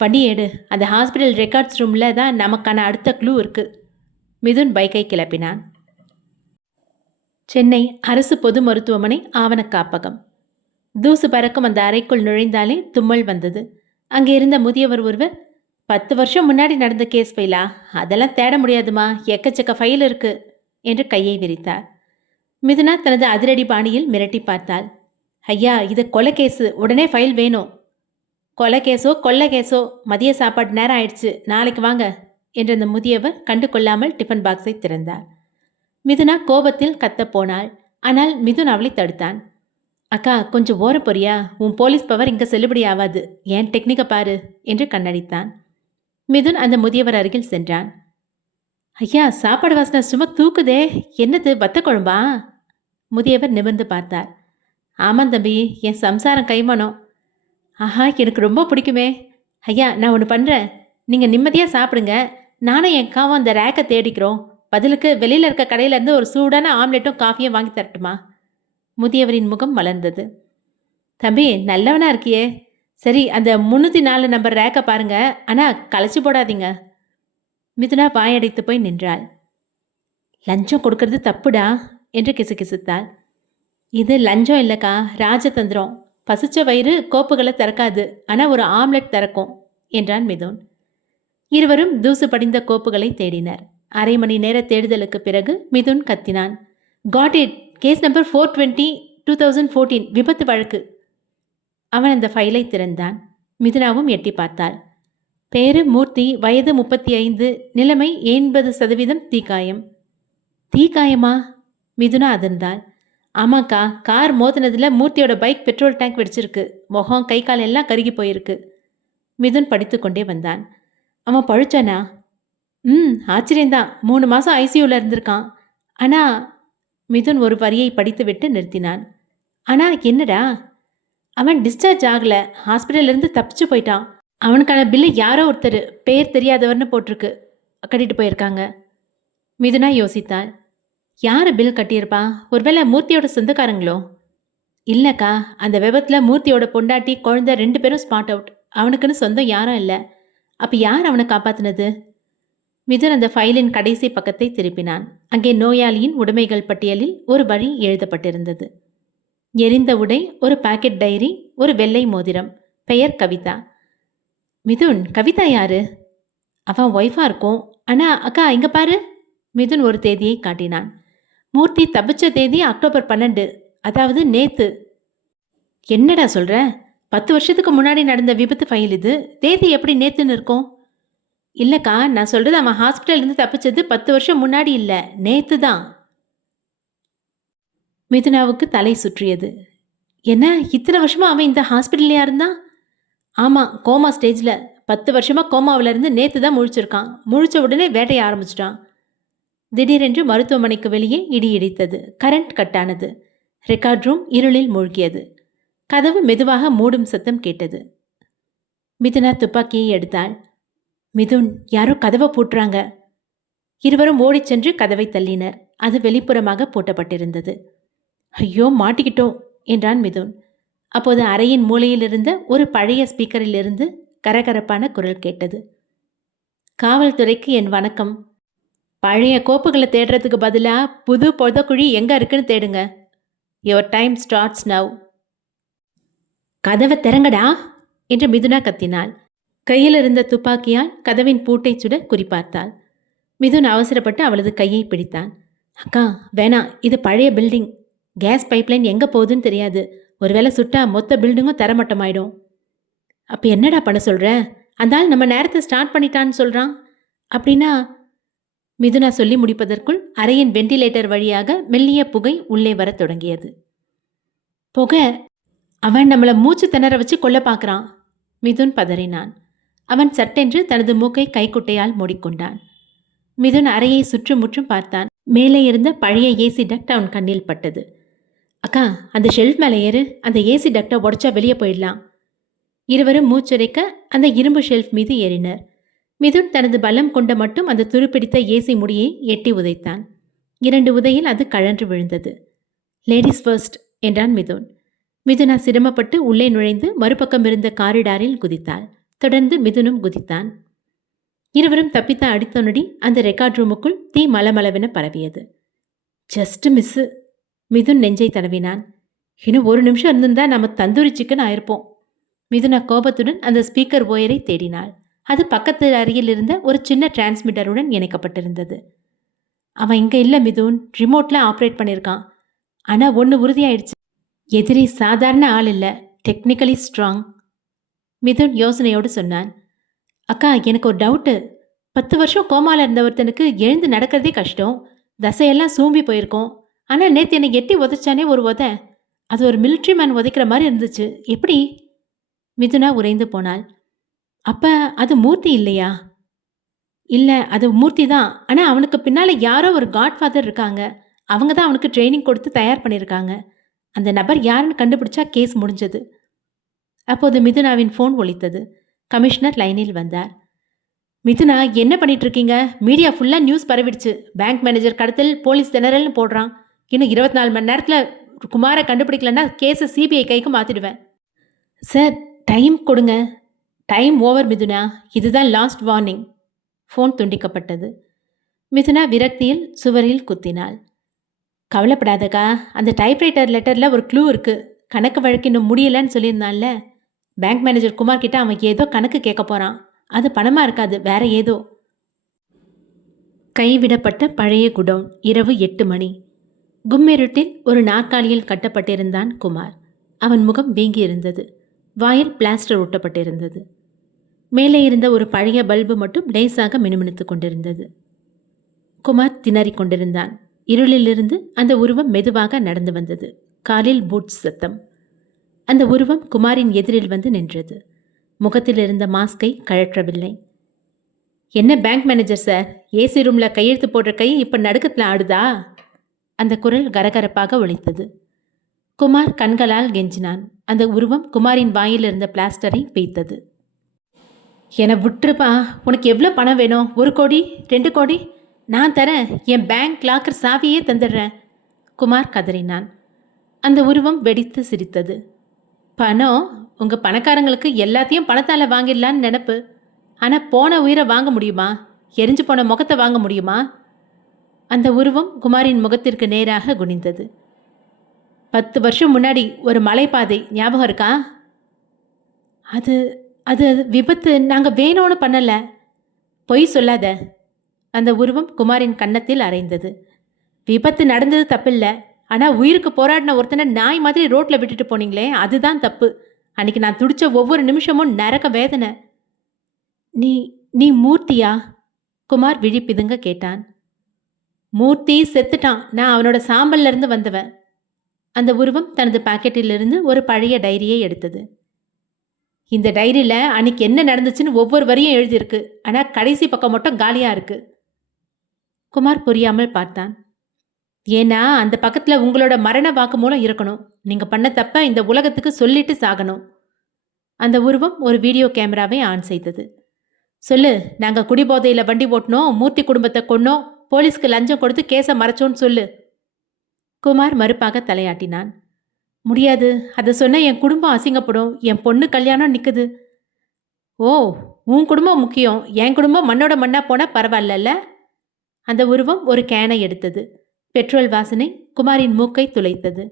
வண்டி ஏடு, அந்த ஹாஸ்பிட்டல் ரெக்கார்ட்ஸ் ரூமில் தான் நமக்கான அடுத்த க்ளூ இருக்குது. மிதுன் பைக்கை கிளப்பினான். சென்னை அரசு பொது மருத்துவமனை ஆவண காப்பகம். தூசு பறக்கும் அந்த அறைக்குள் நுழைந்தாலே தும்மல் வந்தது. அங்கே இருந்த முதியவர் ஒருவர், 10 வருஷம் முன்னாடி நடந்த கேஸ் ஃபைலா? அதெல்லாம் தேட முடியாதுமா, எக்கச்சக்க ஃபைல் இருக்கு என்று கையை விரித்தார். மிதுனா தனது அதிரடி பாணியில் மிரட்டி பார்த்தாள். ஐயா, இது கொலை கேஸு, உடனே ஃபைல் வேணும். கொலை கேஸோ கொள்ளை கேஸோ, மதிய சாப்பாடு நேரம் ஆயிடுச்சு, நாளைக்கு வாங்க என்று அந்த முதியவர் கண்டு கொள்ளாமல் டிஃபன் பாக்ஸை திறந்தார். மிதுனா கோபத்தில் கத்தப் போனாள். ஆனால் மிதுன் அவளை தடுத்தான். அக்கா, கொஞ்சம் ஓர போறியா? உன் போலீஸ் பவர் இங்கே செல்லுபடி ஆகாது, ஏன் டெக்னிக்கை பாரு என்று கண்ணடித்தான். மிதுன் அந்த முதியவர் அருகில் சென்றான். ஐயா, சாப்பாடு வாசனை சும்மா தூக்குதே, என்னது வத்த குழம்பா? முதியவர் நிமிர்ந்து பார்த்தார். ஆமாம் தம்பி, என் சம்சாரம் கைமானம். ஆஹா, எனக்கு ரொம்ப பிடிக்குமே. ஐயா, நான் ஒன்று பண்ணுறேன், நீங்கள் நிம்மதியாக சாப்பிடுங்க, நானும் என் அக்காவும் அந்த ரேக்கை தேடிக்கிறோம். பதிலுக்கு வெளியில் இருக்க கடையிலேருந்து ஒரு சூடான ஆம்லெட்டும் காஃபியும் வாங்கி தரட்டுமா? முதியவரின் முகம் மலர்ந்தது. தம்பி, நல்லவனா இருக்கியே. சரி, அந்த 304 நம்பர் ரேக்கை பாருங்க, ஆனால் களைச்சி போடாதீங்க. மிதுனா வாயடைத்து போய் நின்றாள். லஞ்சம் கொடுக்கறது தப்புடா என்று கிசுகிசுத்தாள். இது லஞ்சம் இல்லைக்கா, ராஜதந்திரம். பசிச்ச வயிறு கோப்புகளை திறக்காது, ஆனால் ஒரு ஆம்லெட் திறக்கும் என்றான் மிதுன். இருவரும் தூசு படிந்த கோப்புகளை தேடினர். அரை மணி நேர தேடுதலுக்கு பிறகு மிதுன் கத்தினான். காட் இட், கேஸ் நம்பர் 420 2014 விபத்து வழக்கு. அவன் அந்த ஃபைலை திறந்தான். மிதுனாவும் எட்டி பார்த்தாள். பேரு மூர்த்தி, வயது 35, நிலைமை 80% தீக்காயம். தீக்காயமா? மிதுனா அதிர்ந்தாள். ஆமாக்கா, கார் மோதினதில் மூர்த்தியோட பைக் பெட்ரோல் டேங்க் வெடிச்சிருக்கு. முகம் கை கால் எல்லாம் கருகி போயிருக்கு. மிதுன் படித்து கொண்டே வந்தான். அவன் பழிச்சானா? ஆச்சரியந்தான். 3 மாதம் ஐசியூவில் இருந்திருக்கான். ஆனால் மிதுன் ஒரு வரியை படித்துவிட்டு நிறுத்தினான். ஆனால் என்னடா? அவன் டிஸ்சார்ஜ் ஆகலை, ஹாஸ்பிட்டல்லேருந்து தப்பிச்சு போயிட்டான். அவனுக்கான பில்லு யாரோ ஒருத்தர் பேர் தெரியாதவர்னு போட்டிருக்கு கட்டிட்டு போயிருக்காங்க. மிதுனா யோசித்தாள். யார் பில் கட்டியிருப்பா? ஒருவேளை மூர்த்தியோட சொந்தக்காரங்களோ? இல்லைக்கா, அந்த விபத்தில் மூர்த்தியோட பொண்டாட்டி குழந்தை 2 பேரும் ஸ்பாட் அவுட். அவனுக்குன்னு சொந்தம் யாரும் இல்லை. அப்போ யார் அவனை காப்பாற்றினது? மிதுன் அந்த ஃபைலின் கடைசி பக்கத்தை திருப்பினான். அங்கே நோயாளியின் உடைமைகள் பட்டியலில் ஒரு வரி எழுதப்பட்டிருந்தது. எரிந்த உடை, ஒரு பாக்கெட் டைரி, ஒரு வெள்ளை மோதிரம். பெயர் கவிதா. மிதுன், கவிதா யாரு? அவன் ஒய்ஃபா இருக்கும். அண்ணா அக்கா இங்க பாரு. மிதுன் ஒரு தேதியை காட்டினான். மூர்த்தி தப்பிச்ச தேதி அக்டோபர் 12, அதாவது நேத்து. என்னடா சொல்ற? 10 வருஷத்துக்கு முன்னாடி நடந்த விபத்து ஃபைல் இது. தேதி எப்படி நேத்துன்னு இருக்கும்? இல்லைக்கா, நான் சொல்றது அவன் ஹாஸ்பிட்டல்லேருந்து தப்பிச்சது 10 வருஷம் முன்னாடி இல்லை, நேத்து தான். மிதுனாவுக்கு தலை சுற்றியது. என்ன, இத்தனை வருஷமா அவன் இந்த ஹாஸ்பிட்டல்லையா இருந்தான்? ஆமாம், கோமா ஸ்டேஜில். 10 வருஷமாக கோமாவில் இருந்து நேற்று தான் முழிச்சிருக்கான். முழிச்ச உடனே வேட்டைய ஆரம்பிச்சிட்டான். திடீரென்று மருத்துவமனைக்கு வெளியே இடி இடித்தது. கரண்ட் கட்டானது. ரெக்கார்ட் ரூம் இருளில் மூழ்கியது. கதவு மெதுவாக மூடும் சத்தம் கேட்டது. மிதுனா துப்பாக்கியை எடுத்தாள். மிதுன், யாரோ கதவை பூட்டுறாங்க. இருவரும் ஓடிச் சென்று கதவை தள்ளினர். அது வெளிப்புறமாக பூட்டப்பட்டிருந்தது. ஐயோ, மாட்டிக்கிட்டோம் என்றான் மிதுன். அப்போது அறையின் மூலையில் இருந்த ஒரு பழைய ஸ்பீக்கரில் இருந்து கரகரப்பான குரல் கேட்டது. காவல்துறைக்கு என் வணக்கம். பழைய கோப்புகளை தேடுறதுக்கு பதிலாக புது பொதக்குழி எங்கே இருக்குன்னு தேடுங்க. Your time starts now. கதவை திறங்கடா என்று மிதுனா கத்தினாள். கையில் இருந்த துப்பாக்கியால் கதவின் பூட்டை சுட குறிப்பார்த்தாள். மிதுன் அவசரப்பட்டு அவளது கையை பிடித்தான். அக்கா வேணாம், இது பழைய பில்டிங். கேஸ் பைப்லைன் எங்கே போகுதுன்னு தெரியாது. ஒருவேளை சுட்டா மொத்த பில்டிங்கும் தரமட்டமாயிடும். அப்போ என்னடா பண்ண சொல்கிற? அந்த ஆள் நம்ம நேரத்தை ஸ்டார்ட் பண்ணிட்டான்னு சொல்கிறான். அப்படின்னா? மிதுனா சொல்லி முடிப்பதற்குள் அறையின் வெண்டிலேட்டர் வழியாக மெல்லிய புகை உள்ளே வர தொடங்கியது. புகை? அவன் நம்மளை மூச்சு திணற வச்சு கொல்ல பார்க்குறான். மிதுன் பதறினான். அவன் சட்டென்று தனது மூக்கை கைக்குட்டையால் மூடிக்கொண்டான். மிதுன் அறையை சுற்றுமுற்றும் பார்த்தான். மேலே இருந்த பழைய ஏசி டக்ட் அவன் கண்ணில் பட்டது. அக்கா, அந்த ஷெல்ஃப் மேலே ஏறு. அந்த ஏசி டக்டை உடச்சா வெளியே போயிடலாம். இருவரும் மூச்சுரைக்க அந்த இரும்பு ஷெல்ஃப் மீது ஏறினர். மிதுன் தனது பலம் கொண்ட மட்டும் அந்த துருப்பிடித்த ஏசி முடியை எட்டி உதைத்தான். 2 உதையில் அது கழன்று விழுந்தது. லேடிஸ் ஃபர்ஸ்ட் என்றான் மிதுன். மிதுனா சிரமப்பட்டு உள்ளே நுழைந்து மறுபக்கம் இருந்த காரிடாரில் குதித்தாள். தொடர்ந்து மிதுனும் குதித்தான். இருவரும் தப்பித்த அடுத்த நொடி அந்த ரெக்கார்ட் ரூமுக்குள் தீ மலமளவென பரவியது. Just miss. மிதுன் நெஞ்சை தடவினான். இன்னும் 1 நிமிஷம் இருந்திருந்தா நம்ம தந்தூரி சிக்கன் ஆயிருப்போம். மிதுனா கோபத்துடன் அந்த ஸ்பீக்கர் ஒயரை தேடினாள். அது பக்கத்து அருகில் இருந்த ஒரு சின்ன டிரான்ஸ்மிட்டருடன் இணைக்கப்பட்டிருந்தது. அவன் இங்கே இல்லை மிதுன், ரிமோட்டில் ஆப்ரேட் பண்ணியிருக்கான். ஆனால் ஒன்று உறுதியாயிடுச்சு, எதிரி சாதாரண ஆள் இல்லை, டெக்னிக்கலி ஸ்ட்ராங். மிதுன் யோசனையோடு சொன்னான். அக்கா, எனக்கு ஒரு டவுட்டு. 10 வருஷம் கோமாவில் இருந்த ஒருத்தனுக்கு எழுந்து நடக்கிறதே கஷ்டம். தசையெல்லாம் சூம்பி போயிருக்கோம். ஆனால் நேற்று என்னை எட்டி உதைச்சானே ஒரு உதை. அது ஒரு மிலிட்ரி மேன் உதைக்கிற மாதிரி இருந்துச்சு. எப்படி? மிதுனா உறைந்து போனாள். அப்போ அது மூர்த்தி இல்லையா? இல்லை, அது மூர்த்தி தான். ஆனால் அவனுக்கு பின்னால் யாரோ ஒரு காட்ஃபாதர் இருக்காங்க. அவங்க தான் அவனுக்கு ட்ரைனிங் கொடுத்து தயார் பண்ணியிருக்காங்க. அந்த நபர் யாருன்னு கண்டுபிடிச்சா கேஸ் முடிஞ்சது. அப்போது மிதுனாவின் ஃபோன் ஒலித்தது. கமிஷனர் லைனில் வந்தார். மிதுனா, என்ன பண்ணிட்டு இருக்கீங்க? மீடியா ஃபுல்லாக நியூஸ் பரவிடுச்சு. பேங்க் மேனேஜர் கடத்தல், போலீஸ் திணறல்னு போடுறான். இன்னும் 24 மணி நேரத்தில் குமாரை கண்டுபிடிக்கலன்னா கேஸை சிபிஐ கைக்கு மாற்றிடுவேன். சார், டைம் கொடுங்க. டைம் ஓவர் மிதுனா, இதுதான் லாஸ்ட் வார்னிங். ஃபோன் துண்டிக்கப்பட்டது. மிதுனா விரக்தியில் சுவரில் குத்தினாள். கவலைப்படாதக்கா, அந்த டைப்ரைட்டர் லெட்டரில் ஒரு க்ளூ இருக்குது. கணக்கு வழக்கு இன்னும் முடியலன்னு சொல்லியிருந்தான்ல. பேங்க் மேனேஜர் குமார் கிட்ட அவன் ஏதோ கணக்கு கேட்க போகிறான். அது பணமாக இருக்காது, வேற ஏதோ. கைவிடப்பட்ட பழைய குடோன். இரவு 8 மணி. கும்மிருட்டில் ஒரு நாற்காலியில் கட்டப்பட்டிருந்தான் குமார். அவன் முகம் வீங்கியிருந்தது. வாயில் பிளாஸ்டர் ஒட்டப்பட்டிருந்தது. மேலே இருந்த ஒரு பழைய பல்பு மட்டும் லேசாக மினுமினுத்து கொண்டிருந்தது. குமார் திணறிக் கொண்டிருந்தான். இருளிலிருந்து அந்த உருவம் மெதுவாக நடந்து வந்தது. காலில் பூட்ஸ் சத்தம். அந்த உருவம் குமாரின் எதிரில் வந்து நின்றது. முகத்தில் இருந்த மாஸ்கை கழற்றவில்லை. என்ன பேங்க் மேனேஜர் சார், ஏசி ரூமில் கையெழுத்து போடுற கை இப்போ நடுக்கத்தில் ஆடுதா? அந்த குரல் கரகரப்பாக ஒலித்தது. குமார் கண்களால் கெஞ்சினான். அந்த உருவம் குமாரின் வாயில் இருந்த பிளாஸ்டரை பேய்த்தது. என்னை விட்டுருப்பா, உனக்கு எவ்வளோ பணம் வேணும்? 1 கோடி 2 கோடி? நான் தரேன், என் பேங்க் லாக்கர் சாவியே தந்துடுறேன். குமார் கதறினான். அந்த உருவம் வெடித்து சிரித்தது. பணம்? உங்கள் பணக்காரங்களுக்கு எல்லாத்தையும் பணத்தால் வாங்கிடலான்னு நினப்பு. ஆனால் போன உயிரை வாங்க முடியுமா? எரிஞ்சு போன முகத்தை வாங்க முடியுமா? அந்த உருவம் குமாரின் முகத்திற்கு நேராக குனிந்தது. 10 வருஷம் முன்னாடி ஒரு மலைப்பாதை ஞாபகம் இருக்கா? அது அது விபத்து, நாங்கள் வேணும்னு பண்ணலை. பொய் சொல்லாத. அந்த உருவம் குமாரின் கன்னத்தில் அரைந்தது. விபத்து நடந்தது தப்பில்லை, ஆனால் உயிருக்கு போராடின ஒருத்தனை நாய் மாதிரி ரோட்டில் விட்டுட்டு போனீங்களே, அதுதான் தப்பு. அன்றைக்கி நான் துடித்த ஒவ்வொரு நிமிஷமும் நரக வேதனை. நீ நீ மூர்த்தியா? குமார் விழி பிதுங்க கேட்டான். மூர்த்தி செத்துட்டான், நான் அவனோட சாம்பல்லேருந்து வந்தவன். அந்த உருவம் தனது பாக்கெட்டிலிருந்து ஒரு பழைய டைரியை எடுத்தது. இந்த டைரியில் அன்னைக்கு என்ன நடந்துச்சுன்னு ஒவ்வொரு வரியும் எழுதியிருக்கு, ஆனால் கடைசி பக்கம் மட்டும் காலியாக இருக்கு. குமார் புரியாமல் பார்த்தான். ஏன்னா அந்த பக்கத்தில் உங்களோட மரண வாக்குமூலம் இருக்கணும். நீங்கள் பண்ண தப்ப இந்த உலகத்துக்கு சொல்லிட்டு சாகணும். அந்த உருவம் ஒரு வீடியோ கேமராவை ஆன் செய்தது. சொல்லு, நாங்கள் குடிபோதையில் வண்டி ஓட்டினோம், மூர்த்தி குடும்பத்தை கொன்னோம், போலீஸ்க்கு லஞ்சம் கொடுத்து கேஸை மறைச்சோன்னு சொல்லு. குமார் மறுப்பாக தலையாட்டினான். முடியாது, அதை சொன்ன என் குடும்பம் அசிங்கப்படும், என் பொண்ணு கல்யாணம் நிற்குது. ஓ, உன் குடும்பம் முக்கியம், என் குடும்பம் மண்ணோட மண்ணா போனால் பரவாயில்லல்ல. அந்த உருவம் ஒரு கேனை எடுத்தது. பெட்ரோல் வாசனை குமாரின் மூக்கை துளைத்தது.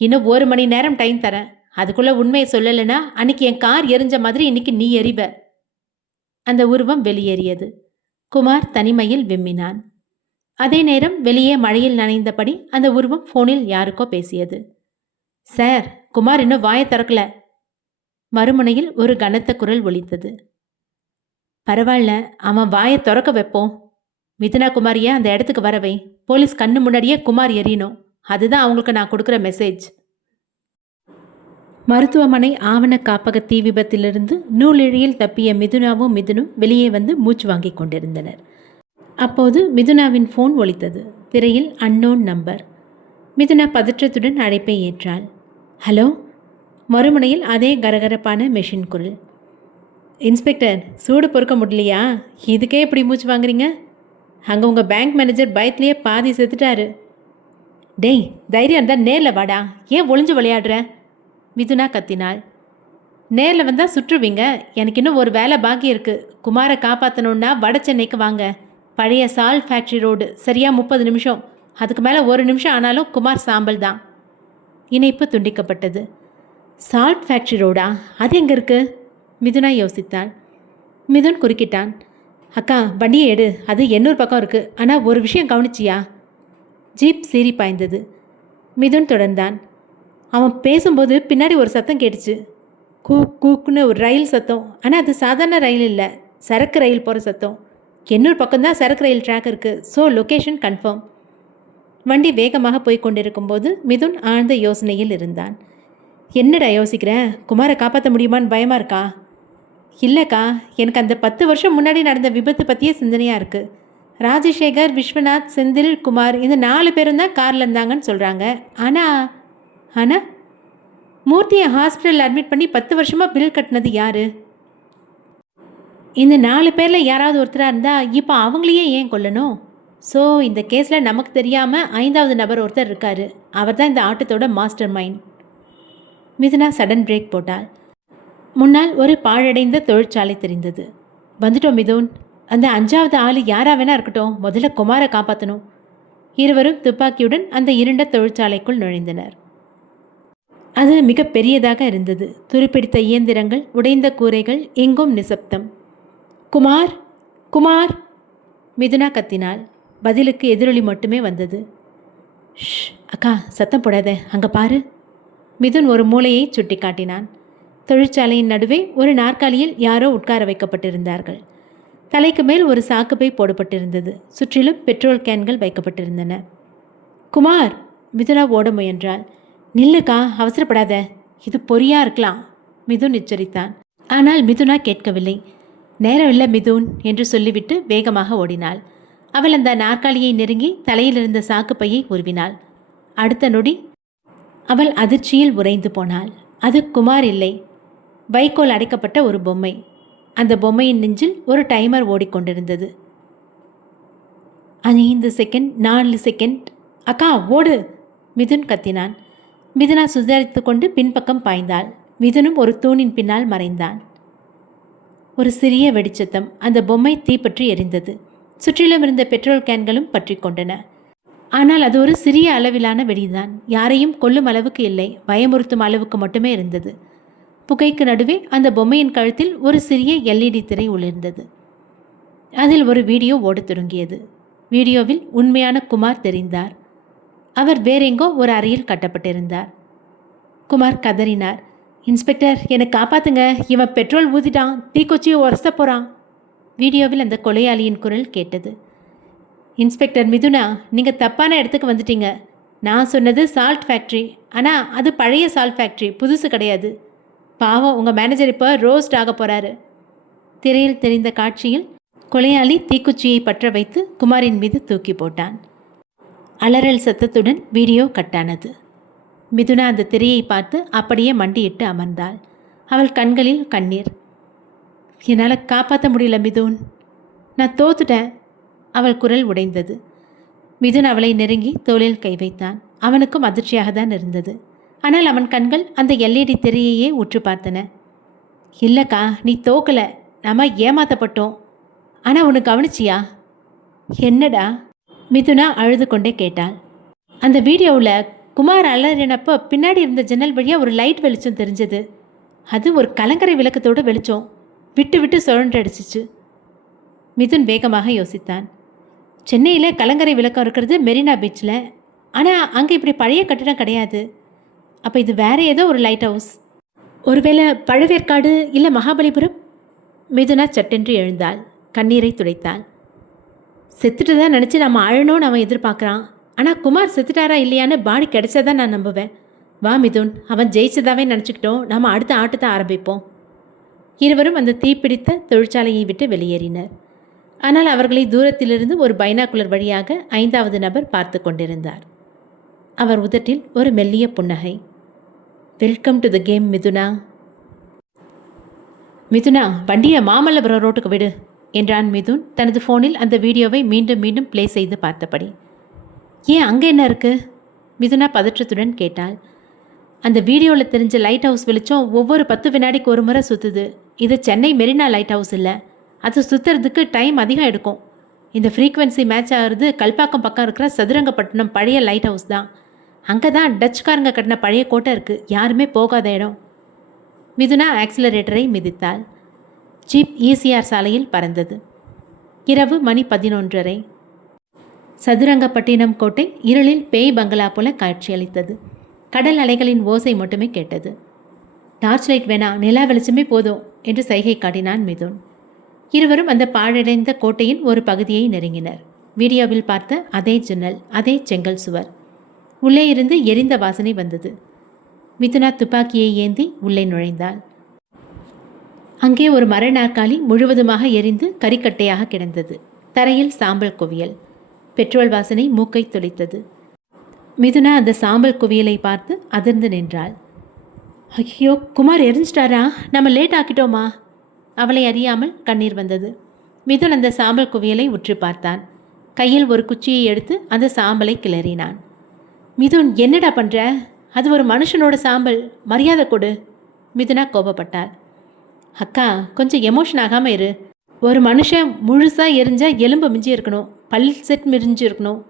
இன்னும் 1 மணி நேரம் டைம் தரேன், அதுக்குள்ளே உண்மையை சொல்லலைன்னா அன்னைக்கு என் கார் எரிஞ்ச மாதிரி இன்னைக்கு நீ எரிவ. அந்த உருவம் வெளியேறியது. குமார் தனிமையில் விம்மினான். அதே நேரம் வெளியே மழையில் நனைந்தபடி அந்த உருவம் ஃபோனில் யாருக்கோ பேசியது. சார், குமார் இன்னும் வாயை திறக்கல. மறுமுனையில் ஒரு கனத்த குரல் ஒலித்தது. பரவாயில்ல, அவன் வாயை திறக்க வைப்போம். மிதுனா குமாரியை அந்த இடத்துக்கு வரவை. போலீஸ் கண்ணு முன்னாடியே குமார் எறியணும். அதுதான் அவங்களுக்கு நான் கொடுக்குற மெசேஜ். மருத்துவமனை ஆவண காப்பக தீ விபத்திலிருந்து நூலிழையில் தப்பிய மிதுனாவும் மிதுனும் வெளியே வந்து மூச்சு வாங்கி கொண்டிருந்தனர். அப்போது மிதுனாவின் ஃபோன் ஒலித்தது. திரையில் அன்னோன் நம்பர். மிதுனா பதற்றத்துடன் அழைப்பை ஏற்றாள். ஹலோ. மறுமுனையில் அதே கரகரப்பான மெஷின் குரல். இன்ஸ்பெக்டர், சூடு பொறுக்க முடியலையா? இதுக்கே இப்படி மூச்சு வாங்குறீங்க? அங்கே உங்கள் பேங்க் மேனேஜர் பயத்திலேயே பாதி செத்துட்டாரு. டேய், தைரியம் இருந்தால் நேரில் வாடா, ஏன் ஒளிஞ்சு விளையாடுற? மிதுனா கத்தினாள். நேரில் வந்தால் சுற்றுவீங்க. எனக்கு இன்னும் ஒரு வேலை பாக்கி இருக்குது. குமாரை காப்பாற்றணுன்னா வட சென்னைக்கு வாங்க. பழைய சால்ட் ஃபேக்ட்ரி ரோடு, சரியாக 30 நிமிஷம். அதுக்கு மேலே 1 நிமிஷம் ஆனாலும் குமார் சாம்பல் தான். இணைப்பு துண்டிக்கப்பட்டது. Salt factory ரோடா? அது எங்கே இருக்குது? மிதுனா யோசித்தாள். மிதுன் குறுக்கிட்டான். அக்கா, வண்டியை எடு, அது 800 பக்கம் இருக்குது. ஆனால் ஒரு விஷயம் கவனிச்சியா? ஜீப் சீறி பாய்ந்தது. மிதுன் தொடர்ந்தான். அவன் பேசும்போது பின்னாடி ஒரு சத்தம் கேட்டுச்சு. கூக்குன்னு ஒரு ரயில் சத்தம். ஆனால் அது சாதாரண ரயில் இல்லை, சரக்கு ரயில் போகிற சத்தம். 800 பக்கம்தான் சரக்கு ரயில் ட்ராக் இருக்குது. So location confirm. வண்டி வேகமாக போய் கொண்டிருக்கும்போது மிதுன் ஆழ்ந்த யோசனையில் இருந்தான். என்னடா யோசிக்கிற? குமாரை காப்பாற்ற முடியுமான்னு பயமாக இருக்கா? இல்லைக்கா, எனக்கு அந்த 10 வருஷம் முன்னாடி நடந்த விபத்து பற்றியே சிந்தனையாக இருக்குது. ராஜசேகர், விஸ்வநாத், செந்தில், குமார், இந்த 4 பேரும் தான் காரில் இருந்தாங்கன்னு சொல்கிறாங்க. ஆனால் மூர்த்தியை ஹாஸ்பிட்டலில் அட்மிட் பண்ணி 10 வருஷமாக பில் கட்டினது யார்? இந்த 4 பேரில் யாராவது ஒருத்தராக இருந்தால் இப்போ அவங்களையே ஏன் கொல்லணும்? ஸோ இந்த கேஸில் நமக்கு தெரியாமல் 5வது நபர் ஒருத்தர் இருக்கார். அவர் தான் இந்த ஆட்டத்தோட master mind. Mithuna sudden brake போட்டாள். முன்னால் ஒரு பாழடைந்த தொழிற்சாலை தெரிந்தது. வந்துட்டோம் மிதுன். அந்த 5வது ஆள் யாரா வேணா இருக்கட்டும், முதல்ல குமாரை காப்பாற்றணும். இருவரும் துப்பாக்கியுடன் அந்த இருண்ட தொழிற்சாலைக்குள் நுழைந்தனர். அது மிக பெரியதாக இருந்தது. துருப்பிடித்த இயந்திரங்கள், உடைந்த கூரைகள், எங்கும் நிசப்தம். குமார், குமார்! மிதுனா கத்தினாள். பதிலுக்கு எதிரொலி மட்டுமே வந்தது. ஷ், அக்கா, சத்தம் போடாத, அங்கே பாரு. மிதுன் ஒரு மூலையை சுட்டி காட்டினான். தொழிற்சாலையின் நடுவே ஒரு நாற்காலியில் யாரோ உட்கார வைக்கப்பட்டிருந்தார்கள். தலைக்கு மேல் ஒரு சாக்குப்பை போடப்பட்டிருந்தது. சுற்றிலும் பெட்ரோல் கேன்கள் வைக்கப்பட்டிருந்தன. குமார்! மிதுனா ஓட முயன்றாள். நில்லுக்கா, அவசரப்படாத, இது பொறியா இருக்கலாம் மிதுன் எச்சரித்தான். ஆனால் மிதுனா கேட்கவில்லை. நேரம் இல்லை மிதுன் என்று சொல்லிவிட்டு வேகமாக ஓடினாள். அவள் அந்த நாற்காலியை நெருங்கி தலையிலிருந்த சாக்குப்பையை உருவினாள். அடுத்த நொடி அவள் அதிர்ச்சியில் உறைந்து போனாள். அது குமார் இல்லை, வைக்கோல் அடைக்கப்பட்ட ஒரு பொம்மை. அந்த பொம்மையின் நெஞ்சில் ஒரு டைமர் ஓடிக்கொண்டிருந்தது. 5 second, 4 second. அக்கா ஓடு! மிதுன் கத்தினான். மிதுனா சுதாரித்து கொண்டு பின்பக்கம் பாய்ந்தாள். மிதுனும் ஒரு தூணின் பின்னால் மறைந்தான். ஒரு சிறிய வெடிச்சத்தம். அந்த பொம்மை தீப்பற்றி எரிந்தது. சுற்றிலும் இருந்த பெட்ரோல் கேன்களும் பற்றி கொண்டன. ஆனால் அது ஒரு சிறிய அளவிலான வெடிதான். யாரையும் கொல்லும் அளவுக்கு இல்லை, பயமுறுத்தும் அளவுக்கு மட்டுமே இருந்தது. புகைக்கு நடுவே அந்த பொம்மையின் கழுத்தில் ஒரு சிறிய LED திரை ஒளிர்ந்தது. அதில் ஒரு வீடியோ ஓடத் தொடங்கியது. வீடியோவில் உண்மையான குமார் தெரிந்தார். அவர் வேறெங்கோ ஒரு அறையில் கட்டப்பட்டிருந்தார். குமார் கதறினார். இன்ஸ்பெக்டர், என்னை காப்பாத்துங்க, இவன் பெட்ரோல் ஊதிட்டான், தீக்குச்சியை உரச போகிறான். வீடியோவில் அந்த கொலையாளியின் குரல் கேட்டது. இன்ஸ்பெக்டர் மிதுனா, நீங்கள் தப்பான இடத்துக்கு வந்துட்டீங்க. நான் சொன்னது சால்ட் ஃபேக்ட்ரி, ஆனால் அது பழைய சால்ட் ஃபேக்ட்ரி, புதுசு கிடையாது. பாவம், உங்கள் மேனேஜர் இப்போ ரோஸ்ட் ஆக போகிறாரு. திரையில் தெரிந்த காட்சியில் கொலையாளி தீக்குச்சியை பற்ற வைத்து குமாரின் மீது தூக்கி போட்டான். அலறல் சத்தத்துடன் வீடியோ கட்டானது. மிதுனா அந்த திரையை பார்த்து அப்படியே மண்டியிட்டு அமர்ந்தாள். அவள் கண்களில் கண்ணீர். என்னால் காப்பாற்ற முடியல மிதுன், நான் தோத்துட்டேன். அவள் குரல் உடைந்தது. மிதுன் அவளை நெருங்கி தோளில் கை வைத்தான். அவனுக்கும் அதிர்ச்சியாக தான் இருந்தது. ஆனால் அவன் கண்கள் அந்த LED திரையையே உற்று பார்த்தன. இல்லைக்கா, நீ தோக்கலை, நாம ஏமாத்தப்பட்டோம். ஆனால் உனக்கு கவனிச்சியா? என்னடா? மிதுனா அழுது கொண்டே கேட்டாள். அந்த வீடியோவில் குமார் அலறினப்போ பின்னாடி இருந்த ஜன்னல் வழியாக ஒரு லைட் வெளிச்சம் தெரிஞ்சது. அது ஒரு கலங்கரை விளக்கத்தோட வெளிச்சம் விட்டு விட்டு சுழன்றடிச்சிச்சு. மிதுன் வேகமாக யோசித்தான். சென்னையில் கலங்கரை விளக்கம் இருக்கிறது மெரினா பீச்சில், ஆனால் அங்கே இப்படி பழைய கட்டிடம் கிடையாது. அப்போ இது வேற ஏதோ ஒரு லைட் ஹவுஸ். ஒருவேளை பழவேற்காடு இல்லை மகாபலிபுரம்? மிதுனா சட்டென்று எழுந்தாள். கண்ணீரை துடைத்தாள். செத்துட்டு தான் நினச்சி நம்ம அழணும்னு அவன் எதிர்பார்க்குறான். ஆனால் குமார் செத்துட்டாரா இல்லையான்னு பாடி கிடைச்சாதான் நான் நம்புவேன். வா மிதுன், அவன் ஜெயிச்சதாவே நினச்சிக்கிட்டோம், நாம் அடுத்த ஆட்டத்தை ஆரம்பிப்போம். இருவரும் அந்த தீப்பிடித்த தொழிற்சாலையை விட்டு வெளியேறினர். ஆனால் அவர்களை தூரத்திலிருந்து ஒரு பைனாக்குலர் வழியாக 5வது நபர் பார்த்து கொண்டிருந்தார். அவர் உதட்டில் ஒரு மெல்லிய புன்னகை. Welcome to the game Mithuna. Mithuna, வண்டியை மாமல்லபுரம் ரோட்டுக்கு விடு என்றான் மிதுன் தனது ஃபோனில் அந்த வீடியோவை மீண்டும் மீண்டும் ப்ளே செய்து பார்த்தபடி. ஏன், அங்கே என்ன இருக்கு? மிதுனா பதற்றத்துடன் கேட்டாள். அந்த வீடியோவில் தெரிஞ்ச லைட் ஹவுஸ் வெளிச்சம் ஒவ்வொரு 10 வினாடிக்கு ஒரு முறை சுற்றுது. இது சென்னை மெரினா லைட் ஹவுஸ் இல்லை, அது சுற்றுறதுக்கு டைம் அதிகம் எடுக்கும். இந்த ஃப்ரீக்வன்சி மேட்ச் ஆகிறது கல்பாக்கம் பக்கம் இருக்கிற சதுரங்கப்பட்டினம் பழைய லைட் ஹவுஸ் தான். அங்கே தான் டச்சுக்காரங்க கட்டின பழைய கோட்டை இருக்குது, யாருமே போகாத இடம். மிதுனா ஆக்சிலரேட்டரை மிதித்தாள். ஜீப் ECR சாலையில் பறந்தது. இரவு மணி 11:30. சதுரங்கப்பட்டினம் கோட்டை இருளில் பேய் பங்களா போல காட்சியளித்தது. கடல் அலைகளின் ஓசை மட்டுமே கேட்டது. டார்ச் லைட் வேணா, நிலா வெளிச்சமே போதும் என்று சைகை காட்டினான் மிதுன். இருவரும் அந்த பாழடைந்த கோட்டையின் ஒரு பகுதியை நெருங்கினர். வீடியோவில் பார்த்த அதே ஜன்னல், அதே செங்கல் சுவர். உள்ளே இருந்து எரிந்த வாசனை வந்தது. மிதுனா துப்பாக்கியை ஏந்தி உள்ளே நுழைந்தாள். அங்கே ஒரு மர நாற்காலி முழுவதுமாக எரிந்து கரிக்கட்டையாக கிடந்தது. தரையில் சாம்பல் குவியல். பெட்ரோல் வாசனை மூக்கை துளைத்தது. மிதுனா அந்த சாம்பல் குவியலை பார்த்து அதிர்ந்து நின்றாள். ஐயோ, குமார் எரிஞ்சிட்டாரா? நம்ம லேட் ஆக்கிட்டோமா? அவளை அறியாமல் கண்ணீர் வந்தது. மிதுன் அந்த சாம்பல் குவியலை உற்று பார்த்தான். கையில் ஒரு குச்சியை எடுத்து அந்த சாம்பலை கிளறினான். மிதுன், என்னடா பண்ற? அது ஒரு மனுஷனோட சாம்பல், மரியாதை கொடு. மிதுனா கோபப்பட்டாள். அக்கா, கொஞ்சம் எமோஷன் ஆகாமல் இரு. ஒரு மனுஷன் முழுசாக எரிஞ்சால் எலும்பு மிஞ்சி இருக்கணும், பல் செட் மிரிஞ்சு இருக்கணும்.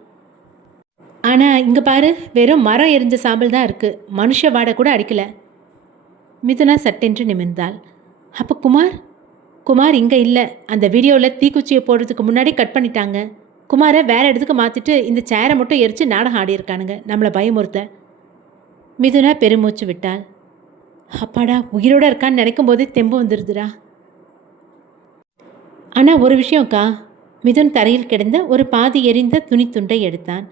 ஆனால் இங்கே பாரு, வெறும் மரம் எரிஞ்ச சாம்பல் தான் இருக்குது, மனுஷ வாடை கூட அடிக்கலை. மிதுனா சட்டென்று நிமிர்ந்தாள். அப்போ குமார்? குமார் இங்கே இல்லை. அந்த வீடியோவில் தீக்குச்சியை போடுறதுக்கு முன்னாடி கட் பண்ணிட்டாங்க. குமாரை வேறு இடத்துக்கு மாற்றிட்டு இந்த சேரை மட்டும் எரித்து நாடகம் ஆடியிருக்கானுங்க, நம்மளை பயமுறுத்த. மிதுனா பெருமூச்சு விட்டாள். அப்பாடா, உயிரோடு இருக்கான்னு நினைக்கும் போதே தெம்பு வந்துடுதுடா. ஆனால் ஒரு விஷயம்க்கா. மிதுன் தரையில் கிடந்த ஒரு பாதி எரிந்த துணி துண்டை எடுத்தான்.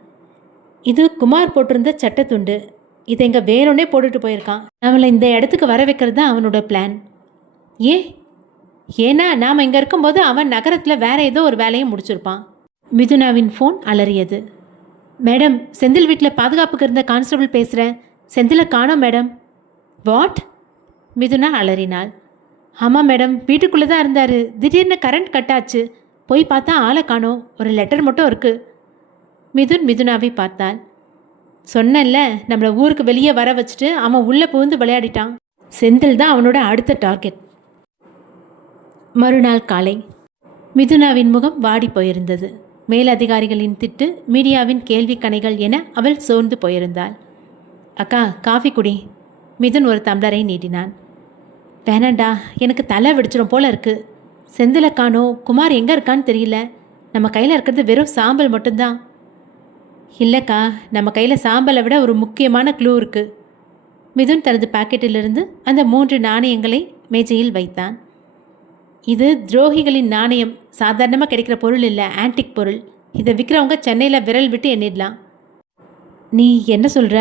இது குமார் போட்டிருந்த சட்டத்துண்டு. இதை இங்கே வேணும்னே போட்டுட்டு போயிருக்கான். அவளை இந்த இடத்துக்கு வர வைக்கிறது தான் அவனோட பிளான். ஏன்னா நாம் இங்கே இருக்கும்போது அவன் நகரத்தில் வேற ஏதோ ஒரு வேலையை முடிச்சிருப்பான். மிதுனாவின் ஃபோன் அலறியது. மேடம், செந்தில் வீட்டில் பாதுகாப்புக்கு இருந்த கான்ஸ்டபிள் பேசுகிறேன். செந்திலை காணோம் மேடம். வாட்? மிதுனா அலறினாள். ஆமாம் மேடம், வீட்டுக்குள்ளே தான் இருந்தார். திடீர்னு கரண்ட் கட் ஆச்சு. போய் பார்த்தா ஆளை காணோம். ஒரு லெட்டர் மட்டும் இருக்குது. மிதுனாவை பார்த்தாள். சொன்னேன்ல, நம்மளை ஊருக்கு வெளியே வர வச்சுட்டு அவன் உள்ளே புகுந்து விளையாடிட்டான். செந்தில் தான் அவனோட அடுத்த டார்கெட். மறுநாள் காலை மிதுனாவின் முகம் வாடி போயிருந்தது. மேலதிகாரிகளின் திட்டு, மீடியாவின் கேள்வி கணைகள் என அவள் சோர்ந்து போயிருந்தாள். அக்கா, காஃபி குடி. மிதுன் ஒரு டம்ளரை நீட்டினான். வேணாண்டா, எனக்கு தலை வெடிச்சிடும் போல இருக்கு. செந்தில காணோ, குமார் எங்கே இருக்கான்னு தெரியல. நம்ம கையில் இருக்கிறது வெறும் சாம்பல் மட்டும்தான். இல்லைக்கா, நம்ம கையில் சாம்பலை விட ஒரு முக்கியமான க்ளூ இருக்குது. மிதுன் தனது பாக்கெட்டிலிருந்து அந்த 3 நாணயங்களை மேஜையில் வைத்தான். இது துரோகிகளின் நாணயம். சாதாரணமாக கிடைக்கிற பொருள் இல்லை, ஆன்டிக் பொருள். இதை விற்கிறவங்க சென்னையில் விரல் விட்டு எண்ணிடலாம். நீ என்ன சொல்கிற?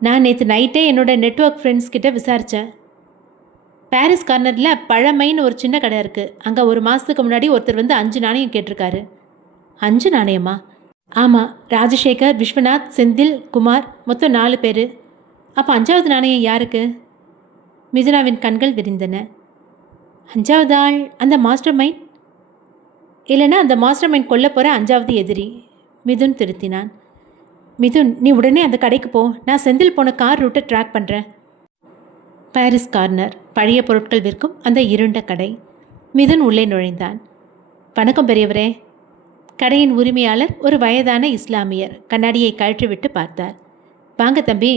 நான் நேற்று நைட்டே என்னோட நெட்வொர்க் ஃப்ரெண்ட்ஸ் கிட்ட விசாரித்தேன். பாரிஸ் கார்னரில் பழமைன்னு ஒரு சின்ன கடை இருக்குது. அங்கே 1 மாதத்துக்கு முன்னாடி ஒருத்தர் வந்து 5 நாணயம் கேட்டிருக்காரு. 5 நாணயமா? ஆமாம். ராஜசேகர், விஸ்வநாத், செந்தில், குமார், மொத்தம் 4 பேர். அப்போ 5வது நாணயம் யாருக்கு? மிதுனாவின் கண்கள் விரிந்தன. 5வது ஆள் அந்த மாஸ்டர் மைண்ட்? இல்லைன்னா அந்த மாஸ்டர் மைண்ட் கொல்ல போகிற 5வது எதிரி. மிதுன் திருத்தினான். மிதுன், நீ உடனே அந்த கடைக்கு போ. நான் செந்தில் போன கார் ரூட்டை ட்ராக் பண்ணுறேன். பாரிஸ் கார்னர், பழைய பொருட்கள் விற்கும் அந்த இருண்ட கடை. மிதுன் உள்ளே நுழைந்தான். வணக்கம் பெரியவரே. கடையின் உரிமையாளர் ஒரு வயதான இஸ்லாமியர். கண்ணாடியை கழற்றிவிட்டு பார்த்தார். வாங்க தம்பி,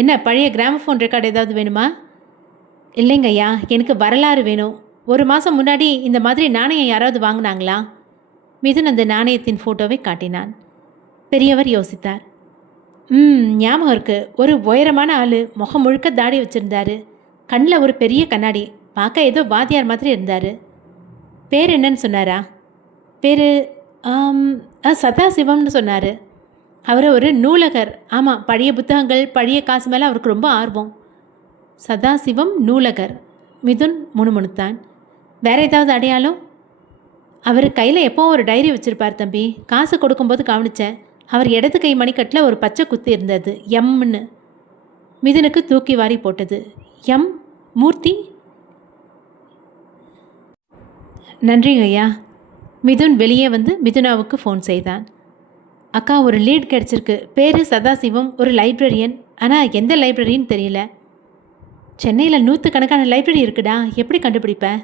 என்ன பழைய கிராமஃபோன் ரெக்கார்டு ஏதாவது வேணுமா? இல்லைங்க ஐயா, எனக்கு வரலாறு வேணும். 1 மாதம் முன்னாடி இந்த மாதிரி நாணயம் யாராவது வாங்கினாங்களா? மிதுன் அந்த நாணயத்தின் ஃபோட்டோவை காட்டினான். பெரியவர் யோசித்தார். ஞாபகம் இருக்குது. ஒரு உயரமான ஆள், முகம் முழுக்க தாடி வச்சுருந்தாரு. கண்ணில் ஒரு பெரிய கண்ணாடி. பார்க்க ஏதோ வாத்தியார் மாதிரி இருந்தார். பேர் என்னன்னு சொன்னாரா? பேர் சதாசிவம்னு சொன்னார். அவர் ஒரு நூலகர். ஆமாம், பழைய புத்தகங்கள், பழைய காசு மேலே அவருக்கு ரொம்ப ஆர்வம். சதாசிவம் நூலகர். மிதுன் முணுமுணுத்தான். வேறு ஏதாவது அடையாளம்? அவர் கையில் எப்போ ஒரு டைரி வச்சுருப்பார் தம்பி. காசு கொடுக்கும்போது கவனித்தேன். அவர் இடது கை மணிக்கட்டில் ஒரு பச்சை குத்து இருந்தது, எம்னு. மிதுனுக்கு தூக்கி வாரி போட்டது. எம் மூர்த்தி? நன்றிங்க ஐயா. மிதுன் வெளியே வந்து மிதுனாவுக்கு ஃபோன் செய்தான். அக்கா, ஒரு லீட் கிடச்சிருக்கு. பேர் சதாசிவம், ஒரு லைப்ரரியன். ஆனால் எந்த லைப்ரரின்னு தெரியல. சென்னையில் 100கணக்கான லைப்ரரி இருக்குடா. எப்படி கண்டுபிடிப்பேன்?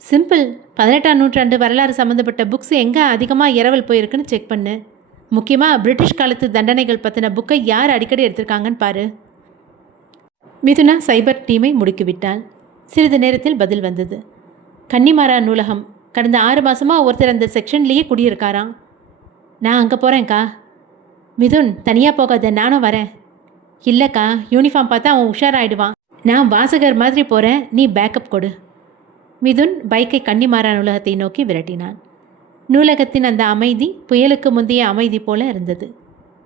சிம்பிள். 18ஆம் நூற்றாண்டு வரலாறு சம்மந்தப்பட்ட புக்ஸ் எங்கே அதிகமாக இரவல் போயிருக்குன்னு செக் பண்ணு. முக்கியமாக பிரிட்டிஷ் காலத்து தண்டனைகள் பற்றின புக்கை யார் அடிக்கடி எடுத்திருக்காங்கன்னு பாரு. மிதுனா சைபர் டீமை முடுக்கிவிட்டாள். சிறிது நேரத்தில் பதில் வந்தது. கன்னிமாரா நூலகம். கடந்த 6 மாதமாக ஒருத்தர் அந்த செக்ஷன்லேயே குடியிருக்காராம். நான் அங்கே போகிறேன்க்கா. மிதுன், தனியாக போகாத, நானும் வரேன். இல்லைக்கா, யூனிஃபார்ம் பார்த்தா அவன் உஷாராயிடுவான். நான் வாசகர் மாதிரி போகிறேன், நீ பேக்கப் கொடு. மிதுன் பைக்கை கன்னிமாரா நூலகத்தை நோக்கி விரட்டினான். நூலகத்தின் அந்த அமைதி புயலுக்கு முந்தைய அமைதி போல இருந்தது.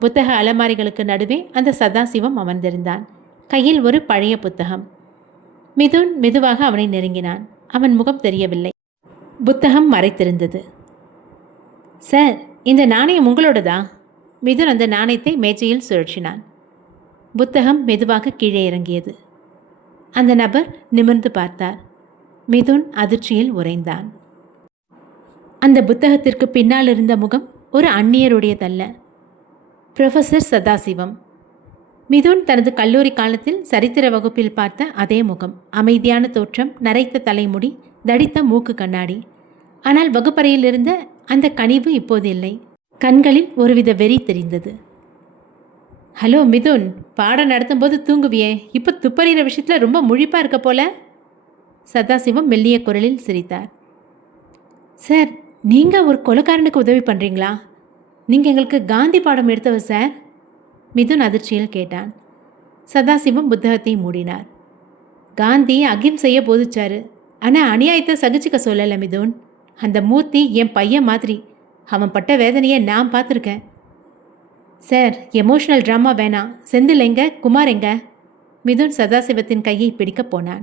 புத்தக அலமாரிகளுக்கு நடுவே அந்த சதாசிவம் அமர்ந்திருந்தான். கையில் ஒரு பழைய புத்தகம். மிதுன் மெதுவாக அவனை நெருங்கினான். அவன் முகம் தெரியவில்லை. புத்தகம் மறைத்திருந்தது. சார், இந்த நாணயம் உங்களோடதா? மிதுன் அந்த நாணயத்தை மேஜையில் சுழற்றினான். புத்தகம் மெதுவாக கீழே இறங்கியது. அந்த நபர் நிமிர்ந்து பார்த்தார். மிதுன் அதிர்ச்சியில் உறைந்தான். அந்த புத்தகத்திற்கு பின்னால் இருந்த முகம் ஒரு அந்நியருடையதல்ல. புரொஃபஸர் சதாசிவம். மிதுன் தனது கல்லூரி காலத்தில் சரித்திர வகுப்பில் பார்த்த அதே முகம். அமைதியான தோற்றம், நரைத்த தலைமுடி, தடித்த மூக்கு கண்ணாடி. ஆனால் வகுப்பறையில் இருந்த அந்த கனிவு இப்போது இல்லை. கண்களில் ஒருவித வெறி தெரிந்தது. ஹலோ மிதுன், பாடம் நடத்தும்போது தூங்குவியே, இப்போ துப்பறிகிற விஷயத்தில் ரொம்ப முழிப்பாக இருக்க போல. சதாசிவம் மெல்லிய குரலில் சிரித்தார். சார், நீங்கள் ஒரு கொலைக்காரனுக்கு உதவி பண்ணுறீங்களா? நீங்கள் எங்களுக்கு காந்தி பாடம் எடுத்தவர் சார். மிதுன் அதிர்ச்சியில் கேட்டான். சதாசிவம் புத்தகத்தை மூடினார். காந்தி அகிம்சையை போதிச்சாரு. ஆனால் அநியாயத்தை சகிச்சுக்க சொல்லலை மிதுன். அந்த மூர்த்தி என் பையன் மாதிரி. அவன் பட்ட வேதனையை நான் பார்த்துருக்கேன். சார், எமோஷனல் ட்ராமா வேணாம். செந்தில் எங்க, குமார் எங்க? மிதுன் சதாசிவத்தின் கையை பிடிக்கப் போனான்.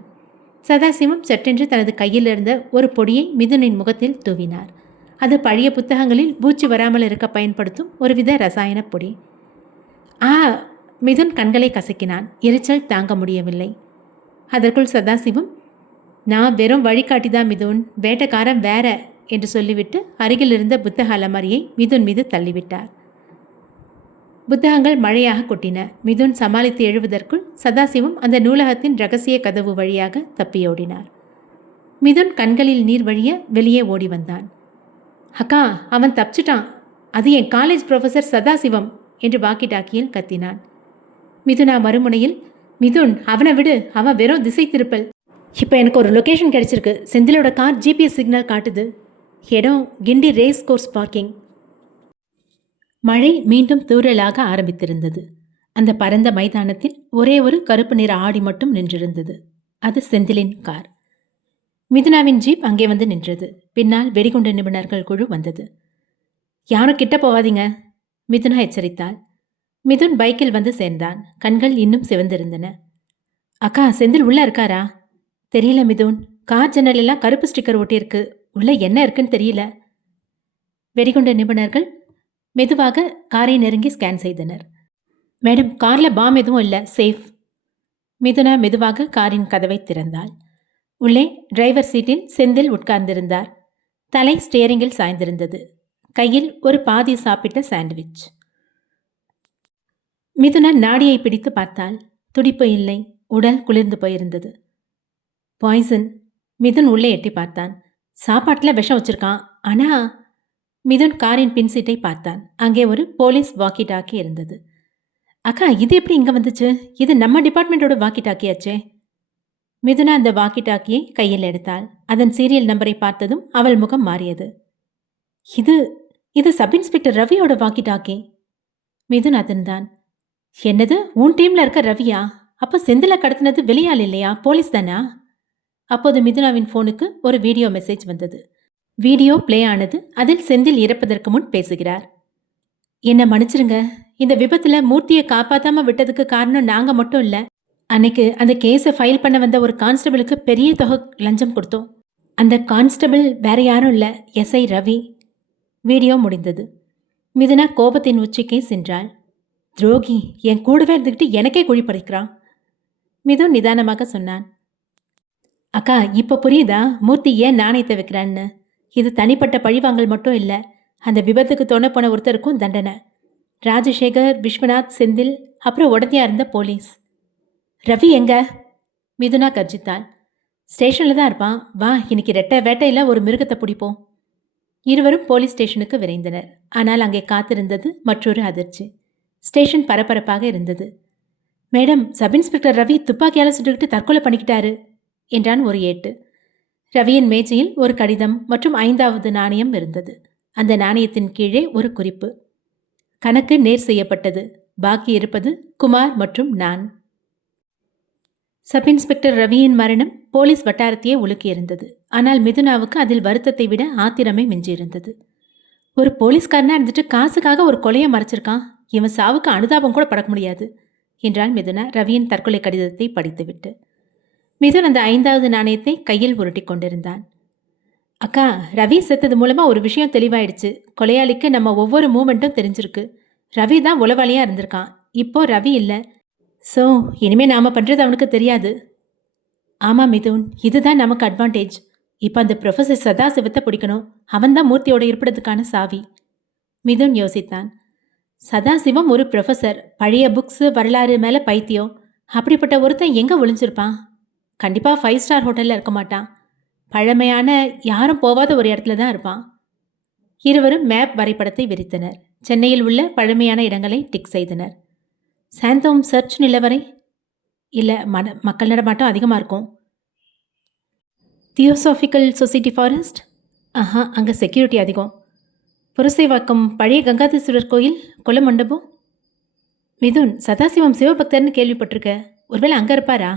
சதாசிவம் சட்டென்று தனது கையில் இருந்த ஒரு பொடியை மிதுனின் முகத்தில் தூவினார். அது பழைய புத்தகங்களில் பூச்சி வராமல் இருக்க பயன்படுத்தும் ஒருவித ரசாயன பொடி. ஆ! மிதுன் கண்களை கசக்கினான். எரிச்சல் தாங்க முடியவில்லை. அதற்குள் சதாசிவம், நான் வெறும் வழிகாட்டிதான் மிதுன், வேட்டக்காரன் வேற என்று சொல்லிவிட்டு அருகில் இருந்த புத்தக அலமாரியை மிதுன் மீது தள்ளிவிட்டார். புத்தகங்கள் மழையாக கொட்டின. மிதுன் சமாளித்து எழுவதற்குள் சதாசிவம் அந்த நூலகத்தின் ரகசிய கதவு வழியாக தப்பியோடினார். மிதுன் கண்களில் நீர் வழிய வெளியே ஓடி வந்தான். அக்கா, அவன் தப்பிச்சிட்டான். அது என் காலேஜ் ப்ரொஃபசர் சதாசிவம் என்று வாக்கி டாக்கியில் கத்தினான். மிதுனா மறுமுனையில், மிதுன் அவனை விடு, அவன் வெறும் திசை திருப்பல். இப்போ எனக்கு ஒரு லொக்கேஷன் கிடைச்சிருக்கு. செந்திலோட கார் ஜிபிஎஸ் சிக்னல் காட்டுது. இடம் கிண்டி ரேஸ் கோர்ஸ் பார்க்கிங். மழை மீண்டும் தூறலாக ஆரம்பித்திருந்தது. அந்த பரந்த மைதானத்தில் ஒரே ஒரு கருப்பு நிற ஆடி மட்டும் நின்றிருந்தது. அது செந்திலின் கார். மிதுனாவின் ஜீப் அங்கே வந்து நின்றது. பின்னால் வெடிகுண்டு நிபுணர்கள் குழு வந்தது. யாரும் கிட்ட போவாதீங்க, மிதுனா எச்சரித்தாள். மிதுன் பைக்கில் வந்து சேர்ந்தான். கண்கள் இன்னும் சிவந்திருந்தன. அக்கா, செந்தில் உள்ள இருக்காரா? தெரியல மிதுன், கார் ஜன்னல் எல்லாம் கருப்பு ஸ்டிக்கர் ஒட்டியிருக்கு. உள்ள என்ன இருக்குன்னு தெரியல. வெடிகுண்டு நிபுணர்கள் மெதுவாக காரை நெருங்கி ஸ்கேன் செய்தனர். மேடம், காரில் பாம் எதுவும் இல்லை, சேஃப். மிதுனா மெதுவாக காரின் கதவை திறந்தாள். உள்ளே டிரைவர் சீட்டில் செந்தில் உட்கார்ந்திருந்தார். தலை ஸ்டியரிங்கில் சாய்ந்திருந்தது. கையில் ஒரு பாதி சாப்பிட்ட சாண்ட்விச். மிதுனா நாடியை பிடித்து பார்த்தாள். துடிப்பு இல்லை. உடல் குளிர்ந்து போயிருந்தது. பாய்சன். மிதுன் உள்ளே எட்டி பார்த்தான். சாப்பாட்டில் விஷம் வச்சிருக்கான். ஆனா... மிதுன் காரின் பின் சீட்டை பார்த்தான். அங்கே ஒரு போலீஸ் வாக்கி டாக்கி இருந்தது. அக்கா, இது எப்படி இங்கே வந்துச்சு? இது நம்ம டிபார்ட்மெண்ட்டோட வாக்கி டாக்கியாச்சே. மிதுனா அந்த வாக்கி டாக்கியை கையில் எடுத்தாள். அதன் சீரியல் நம்பரை பார்த்ததும் அவள் முகம் மாறியது. இது இது சப் இன்ஸ்பெக்டர் ரவியோட வாக்கி டாக்கி. மிதுன் அதிர்ந்தான். என்னது, உன் டீம்ல இருக்க ரவியா? அப்போ செந்தில கடத்தினது வெளியால் இல்லையா, போலீஸ் தானா? அப்போது மிதுனாவின் போனுக்கு ஒரு வீடியோ மெசேஜ் வந்தது. வீடியோ பிளே ஆனது. அதில் செந்தில் இறப்பதற்கு முன் பேசுகிறார். என்ன மன்னிச்சிருங்க, இந்த விபத்துல மூர்த்தியை காப்பாத்தாம விட்டதுக்கு காரணம் நாங்க மட்டும் இல்ல. அன்னைக்கு அந்த கேஸை ஃபைல் பண்ண வந்த ஒரு கான்ஸ்டபிளுக்கு பெரிய தொகை லஞ்சம் கொடுத்தோம். அந்த கான்ஸ்டபிள் வேற யாரும் இல்ல, எஸ்ஐ ரவி. வீடியோ முடிந்தது. மிதுனா கோபத்தின் உச்சிக்கே சென்றாள். துரோகி, என் கூடவே இருந்துக்கிட்டு எனக்கே குழி பறிக்கிறான். மிதுன் நிதானமாக சொன்னான். அக்கா, இப்போ புரியுதா மூர்த்தி ஏன் நாணயத்தை வைக்கிறான்னு? இது தனிப்பட்ட பழிவாங்கல் மட்டும் இல்லை, அந்த விபத்துக்கு துணை போன ஒருத்தருக்கும் தண்டனை. ராஜசேகர், விஸ்வநாத், செந்தில், அப்புறம் உடனே இருந்த போலீஸ். ரவி எங்க? மிதுனா கர்ஜித்தாள். ஸ்டேஷனில் தான் இருப்பான். வா, இன்னைக்கு ரெட்டை வேட்டையில் ஒரு மிருகத்தை பிடிப்போம். இருவரும் போலீஸ் ஸ்டேஷனுக்கு விரைந்தனர். ஆனால் அங்கே காத்திருந்தது மற்றொரு அதிர்ச்சி. ஸ்டேஷன் பரபரப்பாக இருந்தது. மேடம், சப் இன்ஸ்பெக்டர் ரவி துப்பாக்கியால் சுட்டுக்கிட்டு தற்கொலை பண்ணிக்கிட்டாரு என்றான் ஒரு ஏட்டு. ரவியின் மேஜையில் ஒரு கடிதம் மற்றும் 5வது நாணயம் இருந்தது. அந்த நாணயத்தின் கீழே ஒரு குறிப்பு. கணக்கு நேர் செய்யப்பட்டது. பாக்கி இருப்பது குமார் மற்றும் நான். சப் இன்ஸ்பெக்டர் ரவியின் மரணம் போலீஸ் வட்டாரத்தையே உலுக்கியிருந்தது. ஆனால் மிதுனாவுக்கு அதில் வருத்தத்தை விட ஆத்திரமே மிஞ்சியிருந்தது. ஒரு போலீஸ்காரனா இருந்துட்டு காசுக்காக ஒரு கொலையை மறைச்சிருக்கான். இவன் சாவுக்கு அனுதாபம் கூட படக்க முடியாது என்றாள் மிதுனா ரவியின் தற்கொலை கடிதத்தை படித்துவிட்டு. மிதுன் அந்த 5வது நாணயத்தை கையில் உருட்டி கொண்டிருந்தான். அக்கா, ரவி செத்தது மூலமா ஒரு விஷயம் தெளிவாயிடுச்சு. கொலையாளிக்கு நம்ம ஒவ்வொரு மூமெண்ட்டும் தெரிஞ்சிருக்கு. ரவி தான் உளவாளியா இருந்திருக்கான். இப்போ ரவி இல்லை. ஸோ இனிமே நாம பண்றது அவனுக்கு தெரியாது. ஆமா மிதுன், இதுதான் நமக்கு அட்வான்டேஜ். இப்போ அந்த ப்ரொஃபஸர் சதாசிவத்தை பிடிக்கணும். அவன்தான் மூர்த்தியோட இருப்பிடத்துக்கான சாவி. மிதுன் யோசித்தான். சதாசிவம் ஒரு ப்ரொஃபஸர். பழைய புக்ஸு, வரலாறு மேலே பைத்தியம். அப்படிப்பட்ட ஒருத்தன் எங்கே ஒளிஞ்சிருப்பான்? கண்டிப்பாக 5 ஸ்டார் ஹோட்டலில் இருக்க மாட்டான். பழமையான, யாரும் போகாத ஒரு இடத்துல தான் இருப்பான். இருவரும் மேப் வரைபடத்தை விரித்தனர். சென்னையில் உள்ள பழமையான இடங்களை டிக் செய்தனர். சாந்தோம் சர்ச் நிலவரை இல்லை, மக்கள் நடமாட்டம் அதிகமாக இருக்கும். தியோசாபிக்கல் சொசைட்டி ஃபாரஸ்ட், அங்கே செக்யூரிட்டி அதிகம். புரசைவாக்கம் பழைய கங்காதீஸ்வரர் கோயில், கொலை மண்டபம். மிதுன், சதாசிவம் சிவபக்தர்னு கேள்விப்பட்டிருக்க. ஒருவேளை அங்கே இருப்பாரா?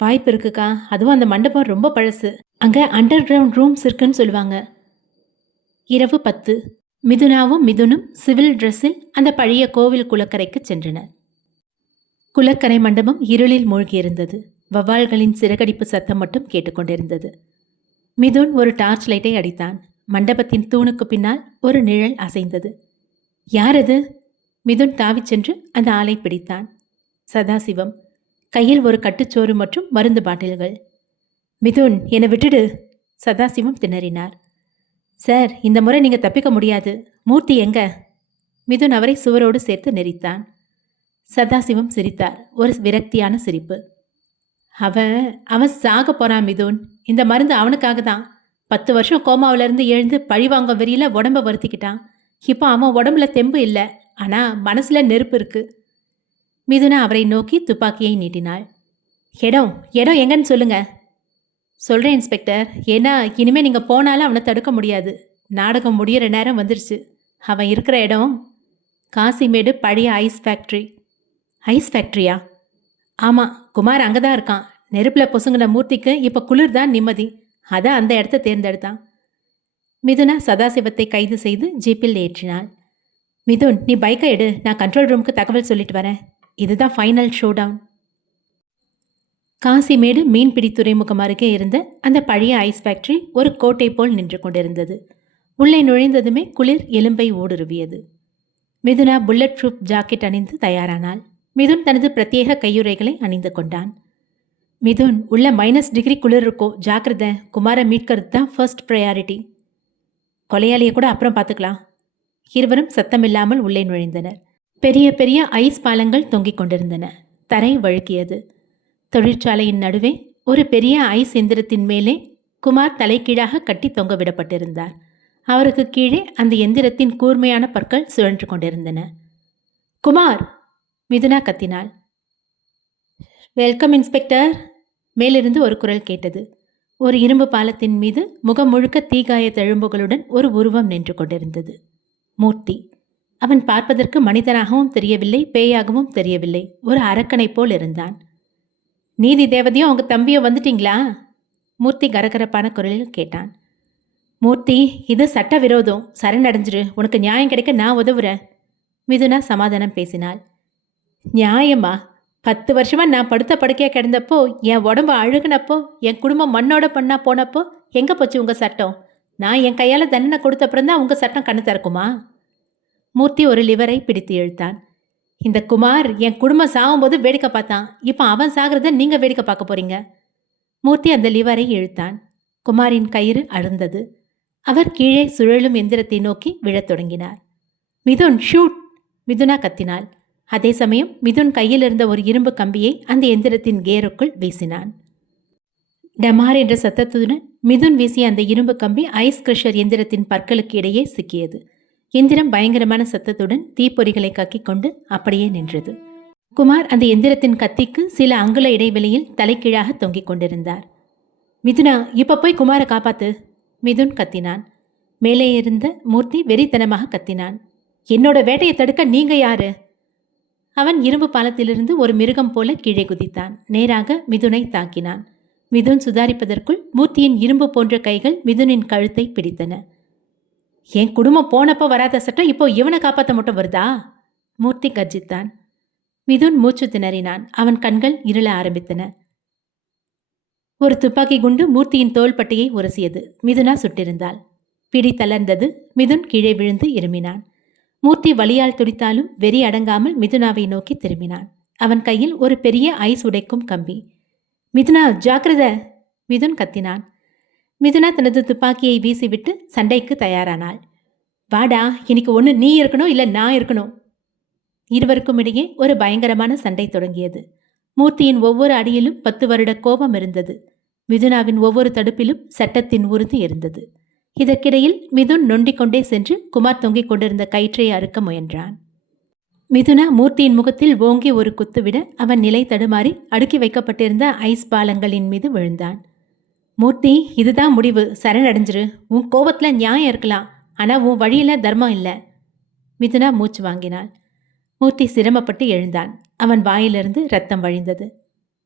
வாய்ப்பு இருக்குக்கா. அதுவும் அந்த மண்டபம் ரொம்ப பழசு. அங்கே அண்டர் கிரவுண்ட் ரூம்ஸ் இருக்குன்னு சொல்லுவாங்க. இரவு 10. மிதுனாவும் மிதுனும் சிவில் ட்ரெஸ்ஸில் அந்த பழைய கோவில் குளக்கரைக்கு சென்றனர். குளக்கரை மண்டபம் இருளில் மூழ்கியிருந்தது. வவ்வால்களின் சிறகடிப்பு சத்தம் மட்டும் கேட்டுக்கொண்டிருந்தது. மிதுன் ஒரு டார்ச் லைட்டை அடித்தான். மண்டபத்தின் தூணுக்கு பின்னால் ஒரு நிழல் அசைந்தது. யார் அது? மிதுன் தாவிச் சென்று அந்த ஆளை பிடித்தான். சதாசிவம். கையில் ஒரு கட்டுச்சோறு மற்றும் மருந்து பாட்டில்கள். மிதுன், என்னை விட்டுடு. சதாசிவம் திணறினார். சார், இந்த முறை நீங்கள் தப்பிக்க முடியாது. மூர்த்தி எங்க? மிதுன் அவரை சுவரோடு சேர்த்து நெறித்தான். சதாசிவம் சிரித்தார். ஒரு விரக்தியான சிரிப்பு. அவன் சாக போறான் மிதுன். இந்த மருந்து அவனுக்காக தான். 10 வருஷம் கோமாவிலிருந்து எழுந்து பழிவாங்க வெறியில உடம்ப வருத்திக்கிட்டான். இப்போ அவன் உடம்புல தெம்பு இல்லை, ஆனால் மனசுல நெருப்பு இருக்கு. மிதுனா அவரை நோக்கி துப்பாக்கியை நீட்டினாள். இடம் எங்கன்னு சொல்லுங்க. சொல்கிறேன் இன்ஸ்பெக்டர். ஏன்னா இனிமேல் நீங்கள் போனாலும் அவனை தடுக்க முடியாது. நாடகம் முடிகிற நேரம் வந்துருச்சு. அவன் இருக்கிற இடம் காசிமேடு பழைய ஐஸ் ஃபேக்ட்ரி. ஐஸ் ஃபேக்ட்ரியா? ஆமாம், குமார் அங்கே தான் இருக்கான். நெருப்பில் பொசுங்கின மூர்த்திக்கு இப்போ குளிர் தான் நிம்மதி. அதான் அந்த இடத்த தேர்ந்தெடுத்தான். மிதுனா சதாசிவத்தை கைது செய்து ஜீப்பில் ஏற்றினாள். மிதுன், நீ பைக்கை எடு. நான் கண்ட்ரோல் ரூமுக்கு தகவல் சொல்லிட்டு வரேன். இதுதான் ஃபைனல் ஷோ டவுன். காசிமேடு மீன்பிடி துறைமுகம் அருகே இருந்த அந்த பழைய ஐஸ் ஃபேக்டரி ஒரு கோட்டை போல் நின்று கொண்டிருந்தது. உள்ளே நுழைந்ததுமே குளிர் எலும்பை ஊடுருவியது. மிதுனா புல்லட் ப்ரூஃப் ஜாக்கெட் அணிந்து தயாரானாள். மிதுன் தனது பிரத்யேக கையுறைகளை அணிந்து கொண்டான். மிதுன், உள்ள -டிகிரி குளிர் இருக்கோ, ஜாக்கிரதை. குமாரை மீட்கிறது தான் ஃபர்ஸ்ட் ப்ரையாரிட்டி. கொலையாளியை கூட அப்புறம் பார்த்துக்கலாம். இருவரும் சத்தமில்லாமல் உள்ளே நுழைந்தனர். பெரிய பெரிய ஐஸ் பாலங்கள் தொங்கிக் கொண்டிருந்தன. தரை வழுக்கியது. தொழிற்சாலையின் நடுவே ஒரு பெரிய ஐஸ் எந்திரத்தின் மேலே குமார் தலைகீழாக கட்டி தொங்க விடப்பட்டிருந்தார். அவருக்கு கீழே அந்த எந்திரத்தின் கூர்மையான பற்கள் சுழன்று கொண்டிருந்தன. குமார்! மிதுனா கத்தினாள். Welcome inspector. மேலிருந்து ஒரு குரல் கேட்டது. ஒரு இரும்பு பாலத்தின் மீது முகம் முழுக்க தீகாய தழும்புகளுடன் ஒரு உருவம் நின்று கொண்டிருந்தது. மூர்த்தி. அவன் பார்ப்பதற்கு மனிதனாகவும் தெரியவில்லை, பேயாகவும் தெரியவில்லை. ஒரு அரக்கனை போல் இருந்தான். நீதி தேவதையும் அவங்க தம்பியும் வந்துட்டீங்களா? மூர்த்தி கரகரப்பான குரலில் கேட்டான். மூர்த்தி, இது சட்ட விரோதம். சரணடைஞ்சிரு. உனக்கு நியாயம் கிடைக்க நான் உதவுறேன். மிதுனா சமாதானம் பேசினாள். நியாயமா? 10 வருஷமா நான் படுத்த படுக்கையாக கிடந்தப்போ, என் உடம்பு அழுகுனப்போ, என் குடும்பம் மண்ணோட பண்ணா போனப்போ எங்கே போச்சு உங்கள் சட்டம்? நான் என் கையால் தண்டனை கொடுத்தப்புறம்தான் உங்கள் சட்டம் கண்ணு திறக்குமா? மூர்த்தி ஒரு லிவரை பிடித்து இழுத்தான். இந்த குமார் என் குடும்பம் சாகும்போது வேடிக்கை பார்த்தான். இப்போ அவன் சாகிறத நீங்கள் வேடிக்கை பார்க்க போறீங்க. மூர்த்தி அந்த லிவரை இழுத்தான். குமாரின் கயிறு அழுந்தது. அவர் கீழே சுழலும் எந்திரத்தை நோக்கி விழத் தொடங்கினார். மிதுன், ஷூட்! மிதுனா கத்தினாள். அதே சமயம் மிதுன் கையில் இருந்த ஒரு இரும்பு கம்பியை அந்த எந்திரத்தின் கேருக்குள் வீசினான். டமார் என்ற சத்தத்துடன் மிதுன் வீசிய அந்த இரும்பு கம்பி ஐஸ் கிரஷர் எந்திரத்தின் பற்களுக்கு இடையே சிக்கியது. எந்திரம் பயங்கரமான சத்தத்துடன் தீப்பொறிகளை கக்கிக் கொண்டு அப்படியே நின்றது. குமார் அந்த எந்திரத்தின் கத்திக்கு சில அங்குல இடைவெளியில் தலைகீழாக தொங்கிக் கொண்டிருந்தார். மிதுனா, இப்ப போய் குமாரை காப்பாத்து! மிதுன் கத்தினான். மேலே இருந்த மூர்த்தி வெறித்தனமாக கத்தினான். என்னோட வேட்டையை தடுக்க நீங்க யாரு? அவன் இரும்பு பாலத்திலிருந்து ஒரு மிருகம் போல கீழே குதித்தான். நேராக மிதுனை தாக்கினான். மிதுன் சுதாரிப்பதற்குள் மூர்த்தியின் இரும்பு போன்ற கைகள் மிதுனின் கழுத்தை பிடித்தன. என் குடும்பம் போனப்போ வராத சட்டம் இப்போ இவனை காப்பாற்ற மட்டும் வருதா? மூர்த்தி கர்ஜித்தான். மிதுன் மூச்சு திணறினான். அவன் கண்கள் இருள ஆரம்பித்தன. ஒரு துப்பாக்கி குண்டு மூர்த்தியின் தோள்பட்டையை உரசியது. மிதுனா சுட்டிருந்தாள். பிடி தளர்ந்தது. மிதுன் கீழே விழுந்து இருமினான். மூர்த்தி வலியால் துடித்தாலும் வெறி அடங்காமல் மிதுனாவை நோக்கி திரும்பினான். அவன் கையில் ஒரு பெரிய ஐஸ் உடைக்கும் கம்பி. மிதுனா, ஜாக்கிரத! மிதுன் கத்தினான். மிதுனா தனது துப்பாக்கியை வீசிவிட்டு சண்டைக்கு தயாரானாள். வாடா, இன்னைக்கு ஒன்று நீ இருக்கணும், இல்லை நான் இருக்கணும். இருவருக்கும் இடையே ஒரு பயங்கரமான சண்டை தொடங்கியது. மூர்த்தியின் ஒவ்வொரு அடியிலும் 10 வருட கோபம் இருந்தது. மிதுனாவின் ஒவ்வொரு தடுப்பிலும் சட்டத்தின் உறுதி இருந்தது. இதற்கிடையில் மிதுன் நொண்டிக்கொண்டே சென்று குமார் தொங்கிக் கொண்டிருந்த கயிற்றை அறுக்க முயன்றான். மிதுனா மூர்த்தியின் முகத்தில் ஓங்கி ஒரு குத்துவிட அவன் நிலை தடுமாறி அடுக்கி வைக்கப்பட்டிருந்த ஐஸ் பாலங்களின் மீது விழுந்தான். மூர்த்தி, இதுதான் முடிவு. சரணடைஞ்சிரு. உன் கோபத்தில் நியாயம் இருக்கலாம், ஆனால் உன் வழியில் தர்மம் இல்லை. மிதுனா மூச்சு வாங்கினாள். மூர்த்தி சிரமப்பட்டு எழுந்தான். அவன் வாயிலிருந்து ரத்தம் வழிந்தது.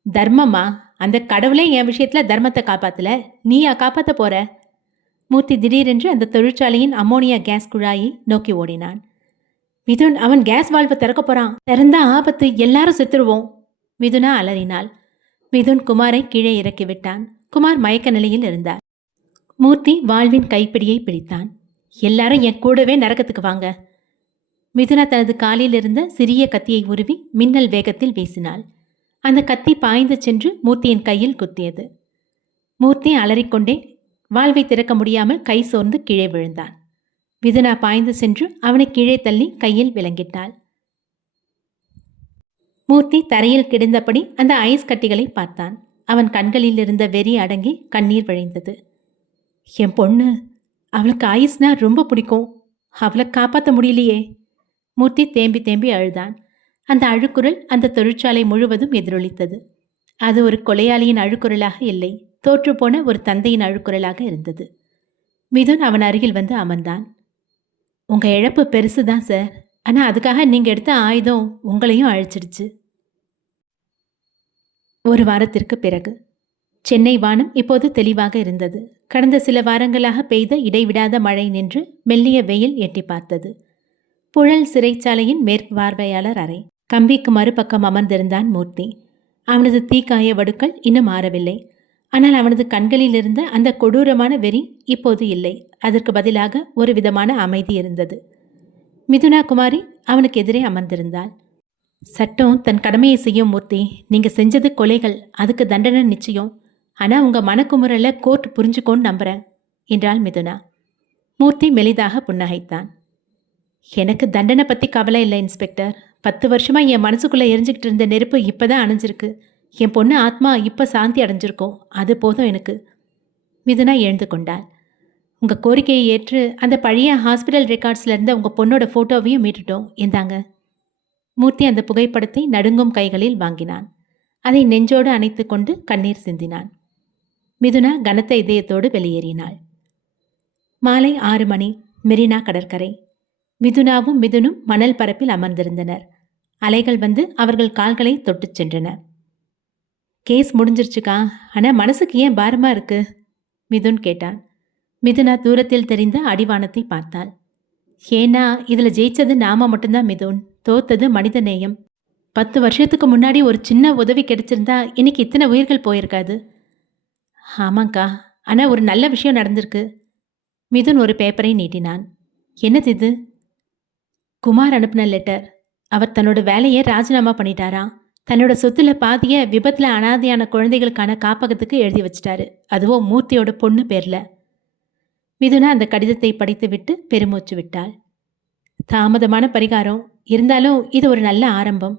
தர்மமா? அந்த கடவுளே என் விஷயத்தில் தர்மத்தை காப்பாத்தல, நீயா காப்பாற்ற போற? மூர்த்தி திடீரென்று அந்த தொழிற்சாலையின் அம்மோனியா கேஸ் குழாயை நோக்கி ஓடினான். மிதுன், அவன் கேஸ் வால்வை திறக்க போறான். திறந்தா ஆபத்து, எல்லாரும் செத்துருவோம். மிதுனா அலறினாள். மிதுன் குமாரை கீழே இறக்கிவிட்டான். குமார் மயக்க நிலையில் இருந்தார். மூர்த்தி வாழ்வின் கைப்பிடியை பிடித்தான். எல்லாரும் என் கூடவே நரகத்துக்கு வாங்க. மிதுனா தனது காலில் இருந்த சிறிய கத்தியை உருவி மின்னல் வேகத்தில் வீசினாள். அந்த கத்தி பாய்ந்து சென்று மூர்த்தியின் கையில் குத்தியது. மூர்த்தி அலறிக்கொண்டே வாழ்வை திறக்க முடியாமல் கை சோர்ந்து கீழே விழுந்தான். மிதுனா பாய்ந்து சென்று அவனை கீழே தள்ளி கையில் விலங்கிட்டாள். மூர்த்தி தரையில் கிடந்தபடி அந்த ஐஸ் கட்டிகளை பார்த்தான். அவன் கண்களில் இருந்த வெறி அடங்கி கண்ணீர் வழிந்தது. என் பொண்ணு, அவளுக்கு ஐஸ்னா ரொம்ப பிடிக்கும். அவளை காப்பாற்ற முடியலையே. மூர்த்தி தேம்பி தேம்பி அழுதான். அந்த அழுக்குரல் அந்த தொழிற்சாலை முழுவதும் எதிரொலித்தது. அது ஒரு கொலையாளியின் அழுக்குரலாக இல்லை, தோற்றுப்போன ஒரு தந்தையின் அழுக்குரலாக இருந்தது. மிதுன் அவன் அருகில் வந்து அமர்ந்தான். உங்க இழப்பு பெருசுதான் சார். ஆனால் அதுக்காக நீங்கள் எடுத்த ஆயுதம் உங்களையும் அழிச்சிடுச்சு. ஒரு வாரத்திற்கு பிறகு சென்னை வானம் இப்போது தெளிவாக இருந்தது. கடந்த சில வாரங்களாக பெய்த இடைவிடாத மழை நின்று மெல்லிய வெயில் எட்டி பார்த்தது. புழல் சிறைச்சாலையின் மேற்பார்வையாளர் அறை. கம்பிக்கு மறுபக்கம் அமர்ந்திருந்தான் மூர்த்தி. அவனது தீக்காய வடுக்கள் இன்னும் ஆறவில்லை. ஆனால் அவனது கண்களில் இருந்த அந்த கொடூரமான வெறி இப்போது இல்லை. அதற்கு பதிலாக ஒரு விதமான அமைதி இருந்தது. மிதுனா குமாரி அவனுக்கு எதிரே அமர்ந்திருந்தாள். சட்டம் தன் கடமையை செய்யும் மூர்த்தி. நீங்க செஞ்சது கொலைகள், அதுக்கு தண்டனை நிச்சயம். ஆனா உங்க மனக்குமுறலை கோர்ட் புரிஞ்சுக்கோன்னு நம்புறேன் என்றாள் மிதுனா. மூர்த்தி மெலிதாக புன்னகைத்தான். எனக்கு தண்டனை பத்தி கவலை இல்லை இன்ஸ்பெக்டர். 10 வருஷமா என் மனசுக்குள்ள எரிஞ்சுக்கிட்டு இருந்த நெருப்பு இப்பதான் அணைஞ்சிருக்கு. என் பொண்ணு ஆத்மா இப்ப சாந்தி அடைஞ்சிருக்கோம், அது போதும் எனக்கு. மிதுனா எழுந்து கொண்டாள். உங்க கோரிக்கையை ஏற்று அந்த பழைய ஹாஸ்பிட்டல் ரெக்கார்ட்ஸ்ல இருந்த உங்க பொண்ணோட போட்டோவையும் மீட்டுட்டோம், இந்தாங்க. மூர்த்தி அந்த புகைப்படத்தை நடுங்கும் கைகளில் வாங்கினான். அதை நெஞ்சோடு அணைத்து கொண்டு கண்ணீர் சிந்தினான். மிதுனா கனத்த இதயத்தோடு வெளியேறினாள். மாலை 6 மணி. மெரினா கடற்கரை. மிதுனாவும் மிதுனும் மணல் பரப்பில் அமர்ந்திருந்தனர். அலைகள் வந்து அவர்கள் கால்களை தொட்டுச் சென்றன. கேஸ் முடிஞ்சிருச்சுக்கா, ஆனா மனசுக்கு ஏன் பாரமா இருக்கு? மிதுன் கேட்டான். மிதுனா தூரத்தில் தெரிந்த அடிவானத்தை பார்த்தாள். ஏன்னா இதுல ஜெயிச்சது நாம மட்டும்தான் மிதுன், தோத்தது மனித நேயம். 10 வருஷத்துக்கு முன்னாடி ஒரு சின்ன உதவி கிடைச்சிருந்தா இன்னைக்கு இத்தனை உயிர்கள் போயிருக்காது. ஆமாங்க்கா, ஆனா ஒரு நல்ல விஷயம் நடந்திருக்கு. மிதுன் ஒரு பேப்பரை நீட்டினான். என்னது இது? குமார் அனுப்பின லெட்டர். அவர் தன்னோட வேலையை ராஜினாமா பண்ணிட்டாராம். தன்னோட சொத்துல பாதிய விபத்துல அனாதையான குழந்தைகளுக்கான காப்பகத்துக்கு எழுதி வச்சிட்டாரு, அதுவும் மூர்த்தியோட பொண்ணு பேர்ல. மிதுனா அந்த கடிதத்தை படித்துவிட்டு பெருமூச்சு விட்டாள். தாமதமான பரிகாரம், இருந்தாலும் இது ஒரு நல்ல ஆரம்பம்.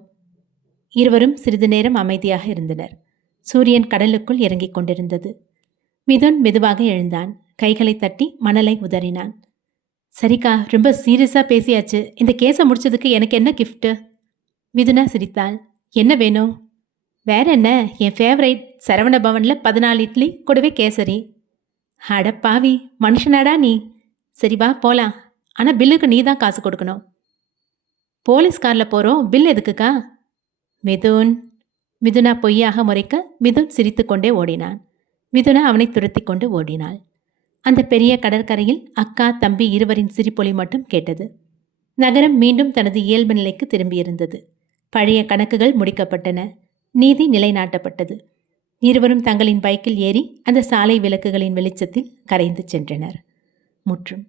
இருவரும் சிறிது நேரம் அமைதியாக இருந்தனர். சூரியன் கடலுக்குள் இறங்கிக் கொண்டிருந்தது. மிதுன் மெதுவாக எழுந்தான். கைகளை தட்டி மணலை உதறினான். சரிக்கா, ரொம்ப சீரியஸா பேசியாச்சு. இந்த கேஸை முடிச்சதுக்கு எனக்கு என்ன கிஃப்ட்? மிதுனா சிரித்தாள். என்ன வேணும்? வேற என்ன, என் ஃபேவரைட் சரவண பவன்ல 14 இட்லி கூடவே கேசரி. அட பாவி, மனுஷனாடா நீ. சரி வா போலாம், ஆனா பில்லுக்கு நீ தான் காசு கொடுக்கணும். போலீஸ் கார்ல போறோம், பில் எதுக்குக்கா? மிதுன். மிதுனா பொய்யாக முறைக்க மிதுன் சிரித்து கொண்டே ஓடினான். மிதுனா அவனை துரத்தி கொண்டு ஓடினாள். அந்த பெரிய கடற்கரையில் அக்கா தம்பி இருவரின் சிரிப்பொலி மட்டும் கேட்டது. நகரம் மீண்டும் தனது இயல்பு நிலைக்கு திரும்பியிருந்தது. பழைய கணக்குகள் முடிக்கப்பட்டன. நீதி நிலைநாட்டப்பட்டது. இருவரும் தங்களின் பைக்கில் ஏறி அந்த சாலை விளக்குகளின் வெளிச்சத்தில் கரைந்து சென்றனர். முற்றும்.